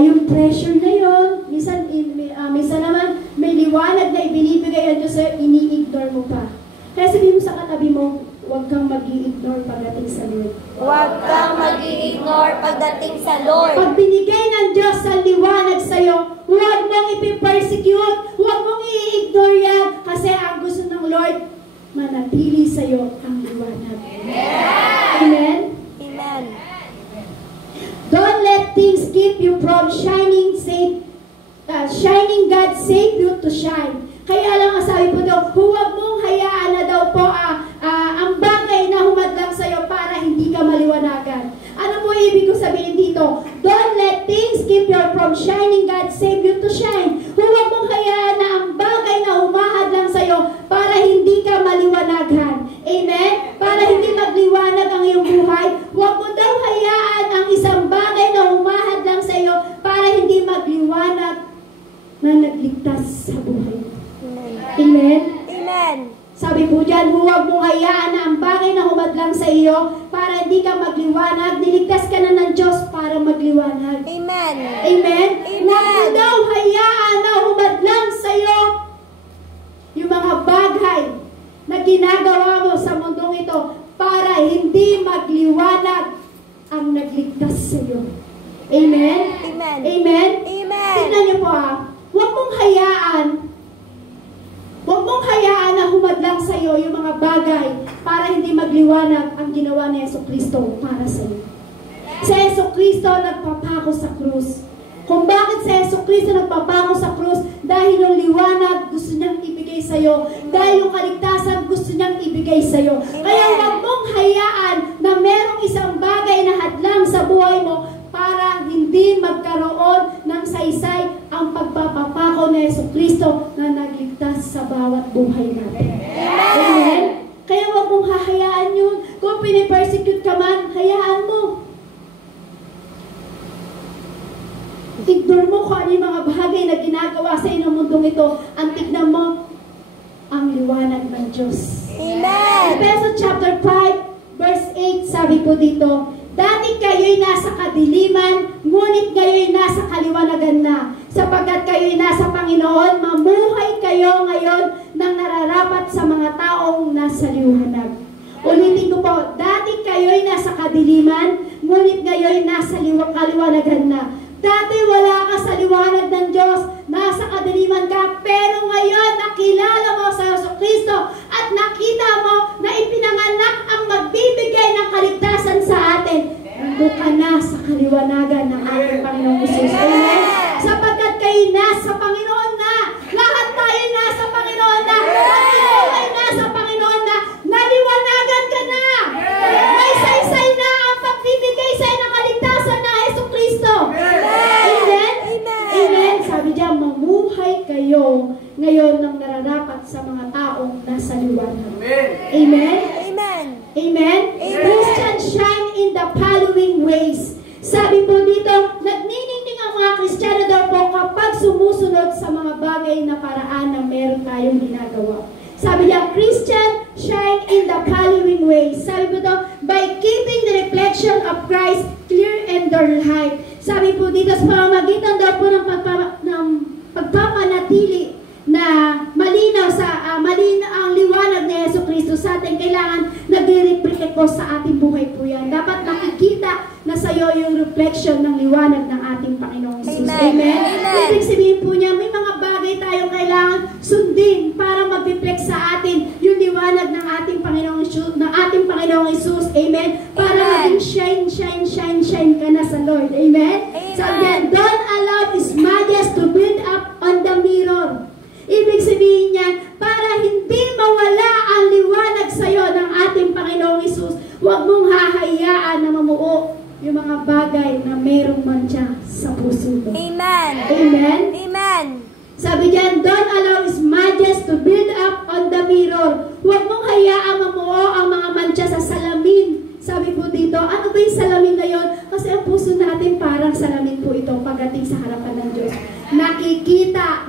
yung pressure na yun. Minsan naman, may liwanag na ibinibigay ang Diyos, ini-ignore mo pa. Kaya sabihin mo sa katabi mo, huwag kang mag-i-ignore pagdating sa Lord. Huwag kang mag-i-ignore pagdating sa Lord. Pag binigay ng Diyos ang liwanag sa'yo, huwag mong ipipersecute, huwag mong i-ignore yan, kasi ang gusto ng Lord, manatili sa'yo ang liwanag. Amen? Amen. Don't let things keep you from shining God save you to shine. Kaya lang ang sabi po daw, huwag mong hayaan na daw po ang bagay na humadlang sa'yo para hindi ka maliwanagan. Ano po ibig ko sabihin dito? Don't let things keep you from shining God save you to shine. Huwag mong hayaan na ang bagay na humahadlang sa'yo para hindi ka maliwanagan. Amen? Para hindi magliwanag ang iyong buhay. Huwag mo daw hayaan ang isang bagay na humahadlang sa'yo para hindi magliwanag na nagligtas sa buhay. Amen? Amen. Sabi po dyan, huwag mong hayaan na ang bagay na humadlang sa iyo para hindi ka magliwanag. Niligtas ka na ng Diyos para magliwanag. Amen. Amen? Amen. Huwag mo daw hayaan na humadlang sa iyo yung mga bagay na ginagawa mo sa mundong ito para hindi magliwanag ang nagligtas sa iyo. Amen? Amen. Amen? Amen. Tingnan niyo po huwag mong hayaan na humadlang sa iyo yung mga bagay para hindi magliwanag ang ginawa ni Jesucristo para sa iyo. Si Jesucristo nagpapako sa krus. Kung bakit si Jesucristo nagpapako sa krus? Dahil yung liwanag gusto niyang ibigay sa iyo. Dahil yung kaligtasan gusto niyang ibigay sa iyo. Kaya huwag mong hayaan na merong isang bagay na hadlang sa buhay mo para hindi magkaroon ng saysay ang pagpapapako ni Jesucristo na nagligtas sa bawat buhay natin. Amen? Kaya huwag mong hahayaan yun. Kung pinipersecute ka man, hayaan mo. Ignore mo kung ano yung mga bagay na ginagawa sa inyo mundong ito. Ang tignan mo, ang liwanag ng Diyos. Amen. Efeso chapter 5, verse 8, sabi po dito, dati kayo'y nasa kadiliman, ngunit ngayon nasa kaliwanagan na. Sapagkat kayo'y nasa Panginoon, mamuhay kayo ngayon nang nararapat sa mga taong nasa liwanag. Ulitin ko po, dati kayo'y nasa kadiliman, ngunit ngayon nasa kaliwanagan na. Dati wala ka sa liwanag ng Diyos, nasa kadiliman ka, pero ngayon nakilala mo sa Jesucristo at nakita mo na ipinanganak ang magbibigay ng kaligtasan sa atin. Nandun ka na sa kaliwanagan ng ating Panginoong Jesus. Amen? Sapagkat kayo nasa Panginoon na, lahat tayo nasa Panginoon na, at ikaw ay nasa Panginoon na, naliwanagan ka na. May saysay na ang pagbibigay sa'yo ng kaligtasan na Jesucristo. Amen? Amen. Sabi diyan, mamuhay kayo ngayon nang nararapat sa mga taong nasa liwanag. Amen? Amen. Amen? Christians shine in the following ways. Sabi po dito, nagniningning ang mga Kristiyano daw po kapag sumusunod sa mga bagay na paraan na meron tayong ginagawa. Sabi niya, Christian shine in the following ways. Sabi po dito, by keeping the reflection of Christ clear in their life. Sabi po dito, sa pamamagitan daw po ng pagpapanatili na malinaw ang liwanag ni Jesucristo sa atin, kailangan nagre-reflect po sa ating buhay po yan. Dapat makikita na sa iyo yung reflection ng liwanag ng ating Panginoong Jesus. Amen? Ibig sabihin po niya, may mga bagay tayong kailangan sundin para mag-reflect sa atin yung liwanag ng ating Panginoong Jesus. Amen? Para maging shine ka na sa Lord. Amen? Sabi niya, don't allow His majesty to build up on the mirror. Ibig sabihin niyan, para hindi mawala ang liwanag sa iyo ng ating Panginoong Jesus, huwag mong hahayaan na mamuo yung mga bagay na mayroong mantsa sa puso mo. Amen. Amen? Amen. Sabi diyan, don't allow His majesty to build up on the mirror. Huwag mong hayaan mamuo ang mga mantsa sa salamin. Sabi po dito, ano ba yung salamin na yun? Kasi ang puso natin parang salamin po ito pagdating sa harapan ng Diyos. Nakikita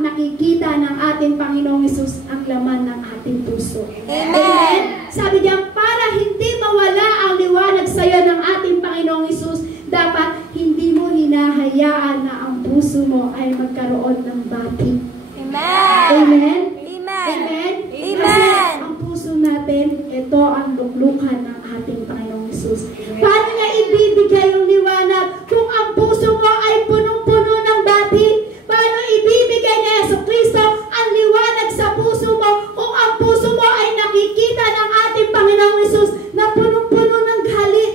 ng ating Panginoong Jesus ang laman ng ating puso. Amen? Sabi diyan, para hindi mawala ang liwanag sa iyo ng ating Panginoong Jesus, dapat hindi mo hinahayaan na ang puso mo ay magkaroon ng bati. Amen. Amen? Amen. Amen? Amen. Kasi ang puso natin, ito ang luklukan ng ating Panginoong Jesus. Paano niya ibibigay yung liwanag kung ang puso mo ay punong-puno ng bati? Paano ibibigay ni Jesucristo ang liwanag sa puso mo kung ang puso mo ay nakikita ng ating Panginoong Jesus na punong-puno ng galit?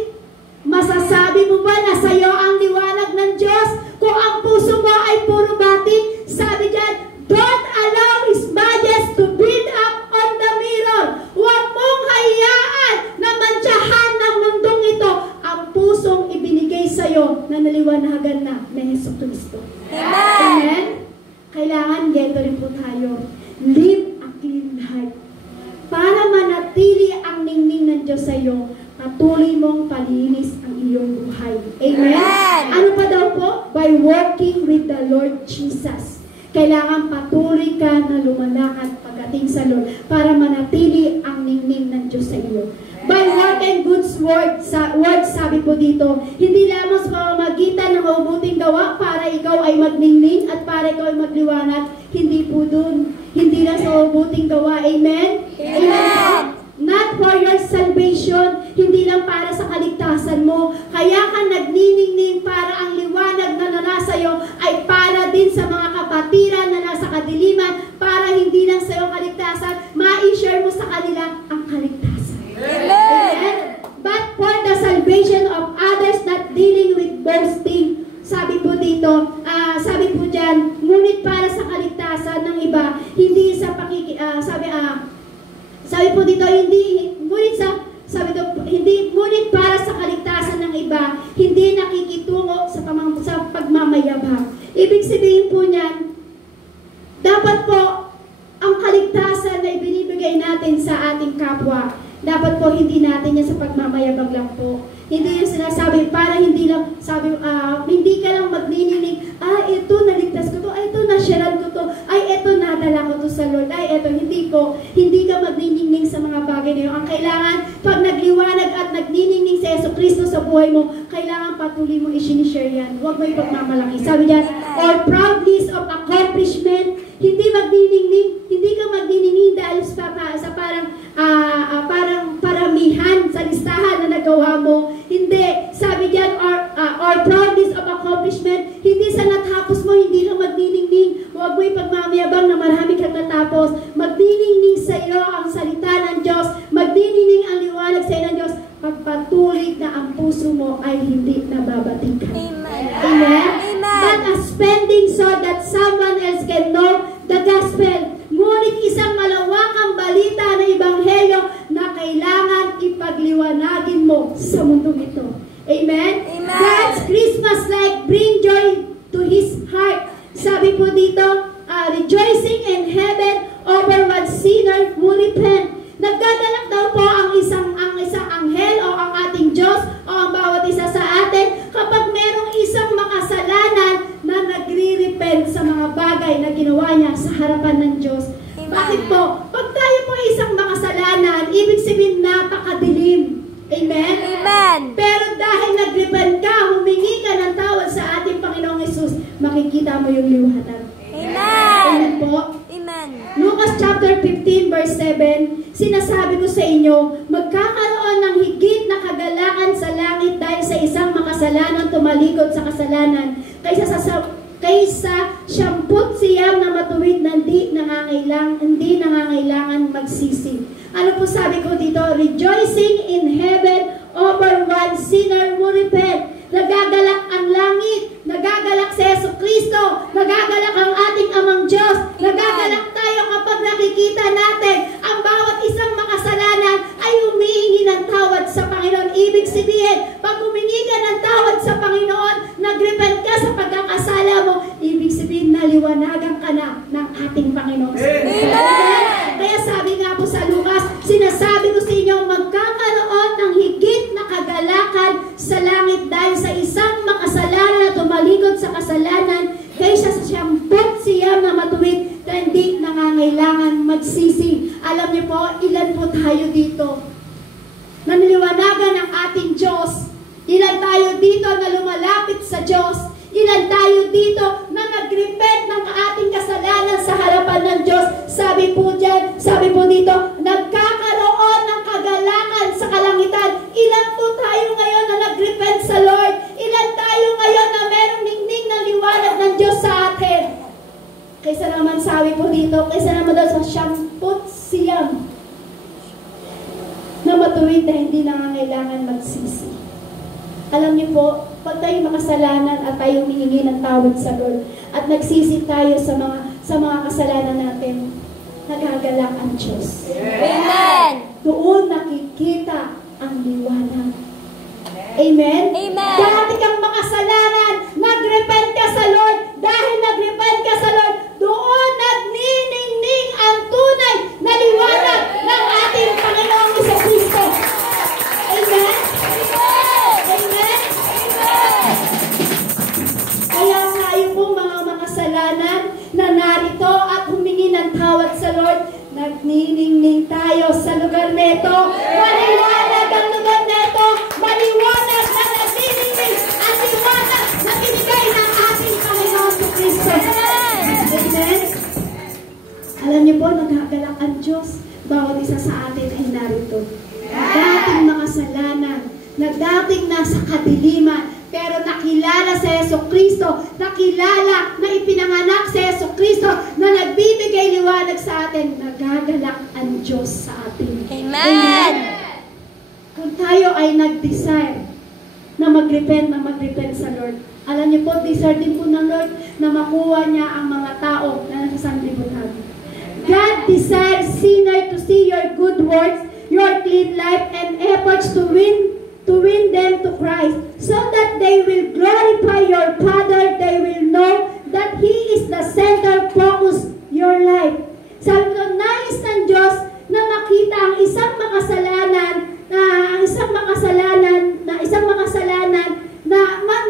Masasabi mo ba na sa iyo ang liwanag ng Diyos kung ang puso mo ay puro bati? Sabi diyan, don't allow His majesty to build up on the mirror. Huwag mong hayaan na mantsahan ng mundong ito ang pusong ibinigay sa iyo na naliwanagan na ni Jesucristo. Amen? Kailangan dito rin po tayo. Live a clean heart. Para manatili ang ningning ng Diyos sa iyo, patuloy mong palinis ang iyong buhay. Amen? Ano pa daw po? By working with the Lord Jesus. Kailangan patuloy ka na lumalakad pagdating sa Lord para manatili ang ningning ng Diyos sa iyo. By working good words, sabi po dito, hindi lamang sa pamamagitan ng mabuting gawa para ikaw ay magningning at para ikaw ay magliwanag. Hindi po dun. Hindi lang sa mabuting gawa. Amen? Amen. Not for your salvation, hindi lang para sa kaligtasan mo. Kaya ka nagniningning para ang liwanag na nasa iyo ay para din sa mga kapatiran na nasa kadiliman, para hindi lang sa iyo kaligtasan, ma-share mo sa kanila ang kaligtasan. Amen? But for the salvation of others, not dealing with boasting. Sabi po dito, sabi po dyan, ngunit para sa kaligtasan ng iba, hindi sa sabi po dito, hindi, ngunit sa sabi daw, hindi, ngunit para sa kaligtasan ng iba, hindi nakikitungo sa pagmamayabang. Ibig sabihin po niyan, dapat po, ang kaligtasan na ibinibigay natin sa ating kapwa, dapat po hindi natin yan sa pagmamayabang lang po. Hindi yung sinasabi, para hindi lang, hindi ka lang magnininig, ito, naligtas ko to, ito, nasyaran ko to, ito, nadala ko to sa Lord, ito, hindi po. Hindi ka magniningning sa mga bagay na yun. Ang kailangan, pag nagliwanag at nagniningning sa Jesucristo sa buhay mo, kailangan patuloy mo i-share yan. Huwag mo ipagmamalaki. Sabi niyan, or proud list of accomplishment, hindi magniningning, hindi ka magniningning dahil sa parang paramihan sa listahan na nagawa mo. Hindi. Sabi diyan, or proud list of accomplishment, hindi sa natapos mo, hindi ka magniningning. Huwag mo ipagmamayabang na marami kang natapos. Magniningning sa iyo ang salita ng Diyos. Magniningning ang liwanag sa iyo ng Diyos. Pagpatuloy na ang puso mo ay hindi nababatikan. Amen. Amen? Amen. Not a spending so that someone else can know the gospel. Ngunit isang malawakang balita na ebanghelyo na kailangan ipagliwanagin mo sa mundong ito. Amen? Amen. God's Christmas light bring joy to His heart. Sabi po dito, rejoicing in heaven over one sinner who repent. Naggagalak daw po ang isang anghel o ang ating Diyos o ang bawat isa sa atin kapag merong isang makasalanan na nagre-repent sa mga bagay na ginawa niya sa harapan ng Diyos. Amen. Bakit po? Pag tayo po isang makasalanan, ibig sabihin napakadilim. Amen? Amen. Pero dahil nag-repent ka, humingi ka ng tawad sa ating Panginoong Hesus, makikita mo yung liwanag. Amen. Amen po? Amen. Lucas chapter 15 verse 7, sinasabi ko sa inyo, magkakaroon ng higit na kagalakan sa langit dahil sa isang makasalanan tumalikod sa kasalanan kaysa 70 na matuwid na hindi nangangailangan magsisi. Ano po sabi ko dito? Rejoicing in heaven over one sinner who repent. Nagagalak ang langit, nagagalak si Jesucristo, nagagalak ang ating Amang Diyos, nagagalak tayo kapag nakikita natin ang bawat isang makasalanan ay humihingi ng tawad sa Panginoon. Ibig sabihin, pag humingi ka ng tawad sa Panginoon, nagrepent ka sa pagkakasala mo, ibig sabihin, naliwanagan ka na ng ating Panginoon. Amen. Kaya sabi nga po sa Lucas, sinasabi ko sa inyo, magkakaroon ng higit na kagalakan sa langit dahil sa isang makasalanan na tumalikod sa kasalanan kaysa sa 70 na matuwid na hindi nangangailangan magsisi. Alam niyo po, ilan po tayo dito na niliwanagan ng ating Diyos? Ilan tayo dito na lumalapit sa Diyos? Ilan tayo dito na nag-repent ng ating kasalanan sa harapan ng Diyos? Sabi po dito, nagkakaroon ng kagalakan sa kalangitan. Ilan po tayo ngayon na nag-repent sa Lord? Ilan tayo ngayon na merong ningning na liwanag ng Diyos sa atin? Kaysa naman sabi po dito, kaysa naman daw sa 70 na matuwid na hindi nangangailangan magsisi. Alam niyo po, pag tayo makasalanan at tayo humihingi ng tawad sa Lord at nagsisi tayo sa mga kasalanan natin, nagagalak ang Diyos. Amen. Doon nakikita ang liwanag. Amen? Amen. Dati kang makasalanan, nagrepent ka sa Lord. Dahil nagrepent ka sa Lord, doon nagniningning ang tunay na liwanag ng ating Panginoong Jesucristo. Amen? Amen? Kaya tayo po mga makasalanan na narito at humingi ng tawad sa Lord, nagniningning tayo sa lugar neto. Maliwanag ang lugar neto. Maliwanag na nagniningning ang liwanag na binigay ng ating Panginoon sa Kristo. Amen? Alam niyo po, naghagalak ang Diyos. Bawat isa sa atin ay narito. Dating makasalanan, na dating nasa kadiliman, pero nakilala sa Jesucristo, nakilala na ipinanganak sa Jesucristo na nagbibigay liwanag sa atin, nagagalak ang Diyos sa atin. Amen. Kung tayo ay nag-desire na mag-repent sa Lord, alam niyo po, desire din po ng Lord na makuha niya ang mga tao na nasa sanlibutan. God desires sinner to see your good works your clean life and efforts to win them to Christ, so that they will glorify your Father. They will know that He is the center focus your life. Sabi ko, nais ng Diyos na makita ang isang makasalanan na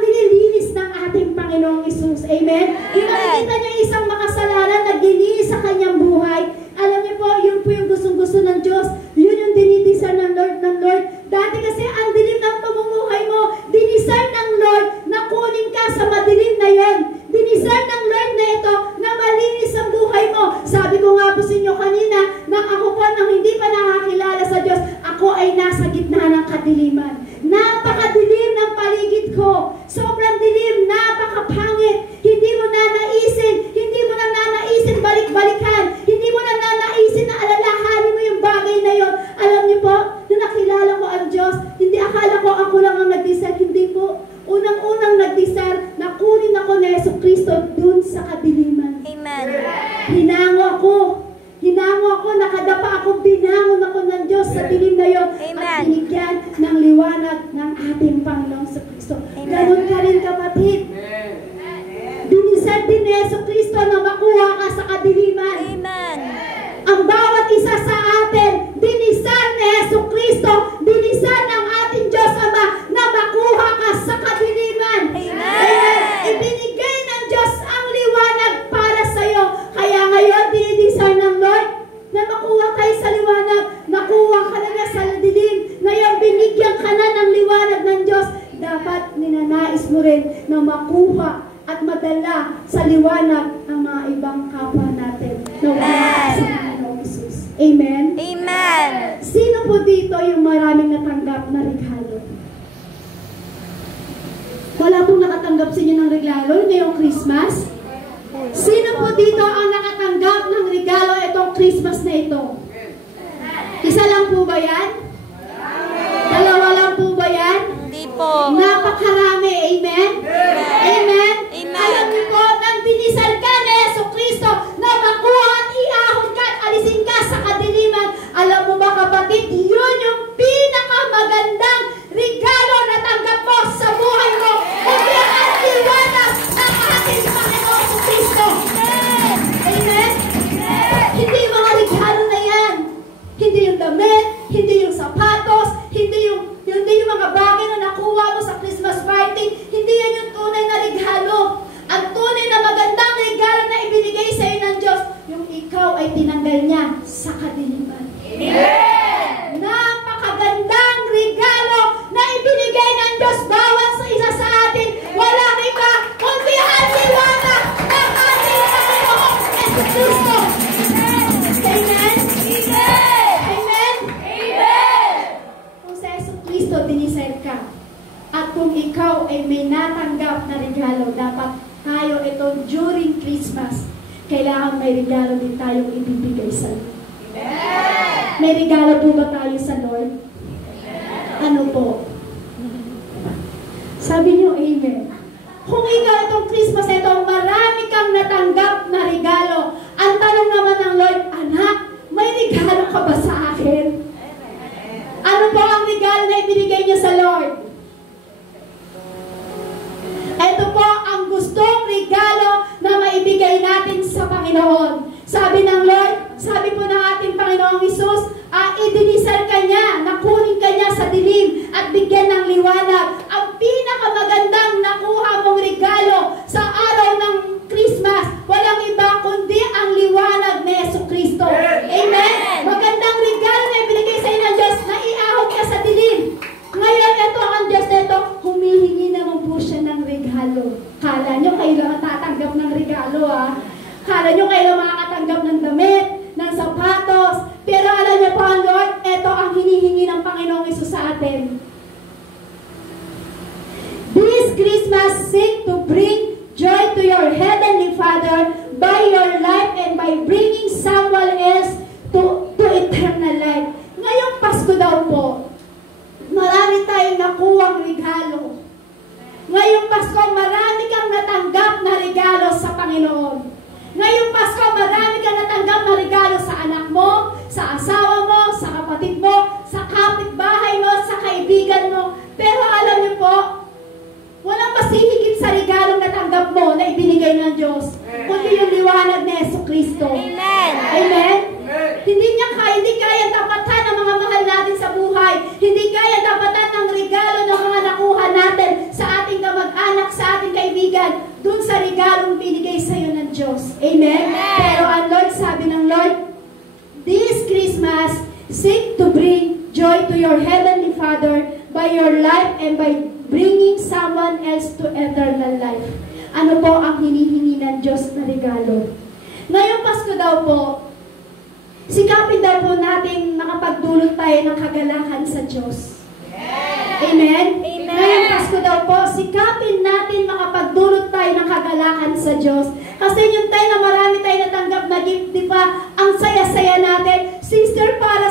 nililinis ng ating Panginoong Isus. Amen? Makikita niyo isang makasalanan na dinilis sa kanyang buhay. Alam niyo po, yun po yung gustong-gusto ng Diyos. Yun yung dinidesire ng Lord. Dati kasi ang dilim ng pamumuhay mo, dinisire ng Lord na kunin ka sa madilim na yon. Dinisire ng Lord na ito na malinis ang buhay mo. Sabi ko nga po sa inyo kanina, nang ako po nang hindi pa nakakilala sa Diyos, ako ay nasa gitna ng kadiliman. Napakadilim ng paligid ko. Sobrang dilim, napakapangit. Hindi mo na nanaisin balik-balikan. Hindi mo na nanaisin na alalahanin mo yung bagay na yon. Alam niyo po, nung nakilala ko ang Diyos, hindi akala ko ako lang ang nag-desire. Hindi po. Unang-unang nag-desire na kunin ako ni Jesucristo dun sa kadiliman. Amen. Hinango ako, nakadapa ako, binangon ako ng Diyos sa dilim na yon. At binigyan ng liwanag ng ating Panginoong Jesucristo. Ganon ka rin, kapatid. Dinisar din ni Jesucristo na makuha ka sa kadiliman. Amen. Ang bawat isa sa atin, dinisar ni Jesucristo, dinisar ng ating Diyos Ama na makuha ka sa kadiliman. Amen. Ibinigay ng Diyos ang liwanag para sa iyo. Kaya ngayon, dinidesire ng Lord na makuha tayo sa liwanag. Nakuha ka na sa dilim. Ngayon, binigyan ka na ng liwanag ng Diyos. Dapat ninanais mo rin na makuha at madala sa liwanag ang mga ibang kapwa natin na wala sa Panginoong Isus. Amen? Amen. Sino po dito yung maraming natanggap na regalo? Wala pong nakatanggap sa inyo ng regalo ngayong Christmas? Sino po dito ang nakatanggap ng regalo itong Christmas na ito? Isa lang po ba yan? Dalawa lang po ba yan? Hindi po. Napakarami. Amen? Amen? Alam niyo po, nang dinisal ka ni Jesucristo na makuha at iahon ka at alisin ka sa kadiliman, alam mo ba, kapatid, yun yung pinakamagandang regalo na tanggap mo sa buhay mo. Kaya ang liwanag ng ating Panginoong Jesucristo. Amen? Hindi yung mga regalo na yan. Hindi yung damit, hindi yung sapatos, hindi yung mga bagay na nakuha mo sa Christmas party. Hindi yan yung tunay na regalo. Ang tunay na magandang regalo na ibinigay sa iyo ng Diyos, yung ikaw ay tinanggal niya sa kadiliman. Amen! Napakagandang regalo na ibinigay ng Diyos bawat sa isa sa atin. Walang iba, kundi ang liwanag ng ating Panginoong Jesucristo. Amen? Amen? Amen! Kung sa Jesucristo dinisire ka, at kung ikaw ay may natanggap na regalo, dapat tayo ito during Christmas, kailangan may regalo din tayong ibibigay sa Lord. Amen! May regalo po ba tayo sa Lord? Amen. Ano po? Sabi niyo, amen. Kung ikaw itong Christmas ito, marami kang natanggap na regalo. Ang tanong naman ng Lord, anak, may regalo ka ba sa akin? Ano po ang regalo na ibinigay niyo sa Lord? Ito po ang gustong regalo na maibigay natin sa Panginoon. Sabi ng Lord, sabi po ng ating Panginoong Isus, idinisal ka niya, nakunin ka niya sa dilim at bigyan ng liwanag. Ang pinakamagandang nakuha mong regalo sa araw ng Christmas, walang iba kundi ang liwanag ni Jesucristo. Amen? Magandang regalo na ibinigay sa iyo ng Diyos na iahon ka sa dilim. Ngayon, ito ang Diyos na ito, humihingi naman po siya ng regalo. Kala nyo kayo lang tatanggap ng regalo, Kala nyo kayo lang makakatanggap ng damit, ng sapatos. Pero alam niyo po ang Lord, ito ang hinihingi ng Panginoong Isus sa atin. This Christmas, seek to bring joy to your Heavenly Father by your life and by bringing someone else to eternal life. Ngayong Pasko daw po, marami tayong nakuwang regalo. Ngayong Pasko, marami kang natanggap na regalo sa Panginoon. Ngayong Pasko, marami kang natanggap na regalo sa anak mo, sa asawa mo, sa kapatid mo, kaibigan mo. Pero alam niyo po, walang masihigit sa regalong natanggap mo na ibinigay ng Diyos, kundi yung liwanag ni Jesucristo. Amen. Amen? Hindi kaya tapatan ng mga mahal natin sa buhay. Hindi kaya tapatan ng regalo ng mga nakuha natin sa ating kamag-anak, sa ating kaibigan, dun sa regalong binigay sa iyo ng Diyos. Amen? Pero ang Lord, sabi ng Lord, this Christmas, seek to bring joy to your Heavenly Father by your life and by bringing someone else to eternal life. Ano po ang hinihingi ng Diyos na regalo? Ngayong Pasko daw po, sikapin daw po natin makapagdulot tayo ng kagalakan sa Diyos. Amen? Amen. Ngayong Pasko daw po, sikapin natin makapagdulot tayo ng kagalakan sa Diyos. Kasi yung tayo na marami tayo natanggap na gift, di ba? Ang saya-saya natin. Sister, para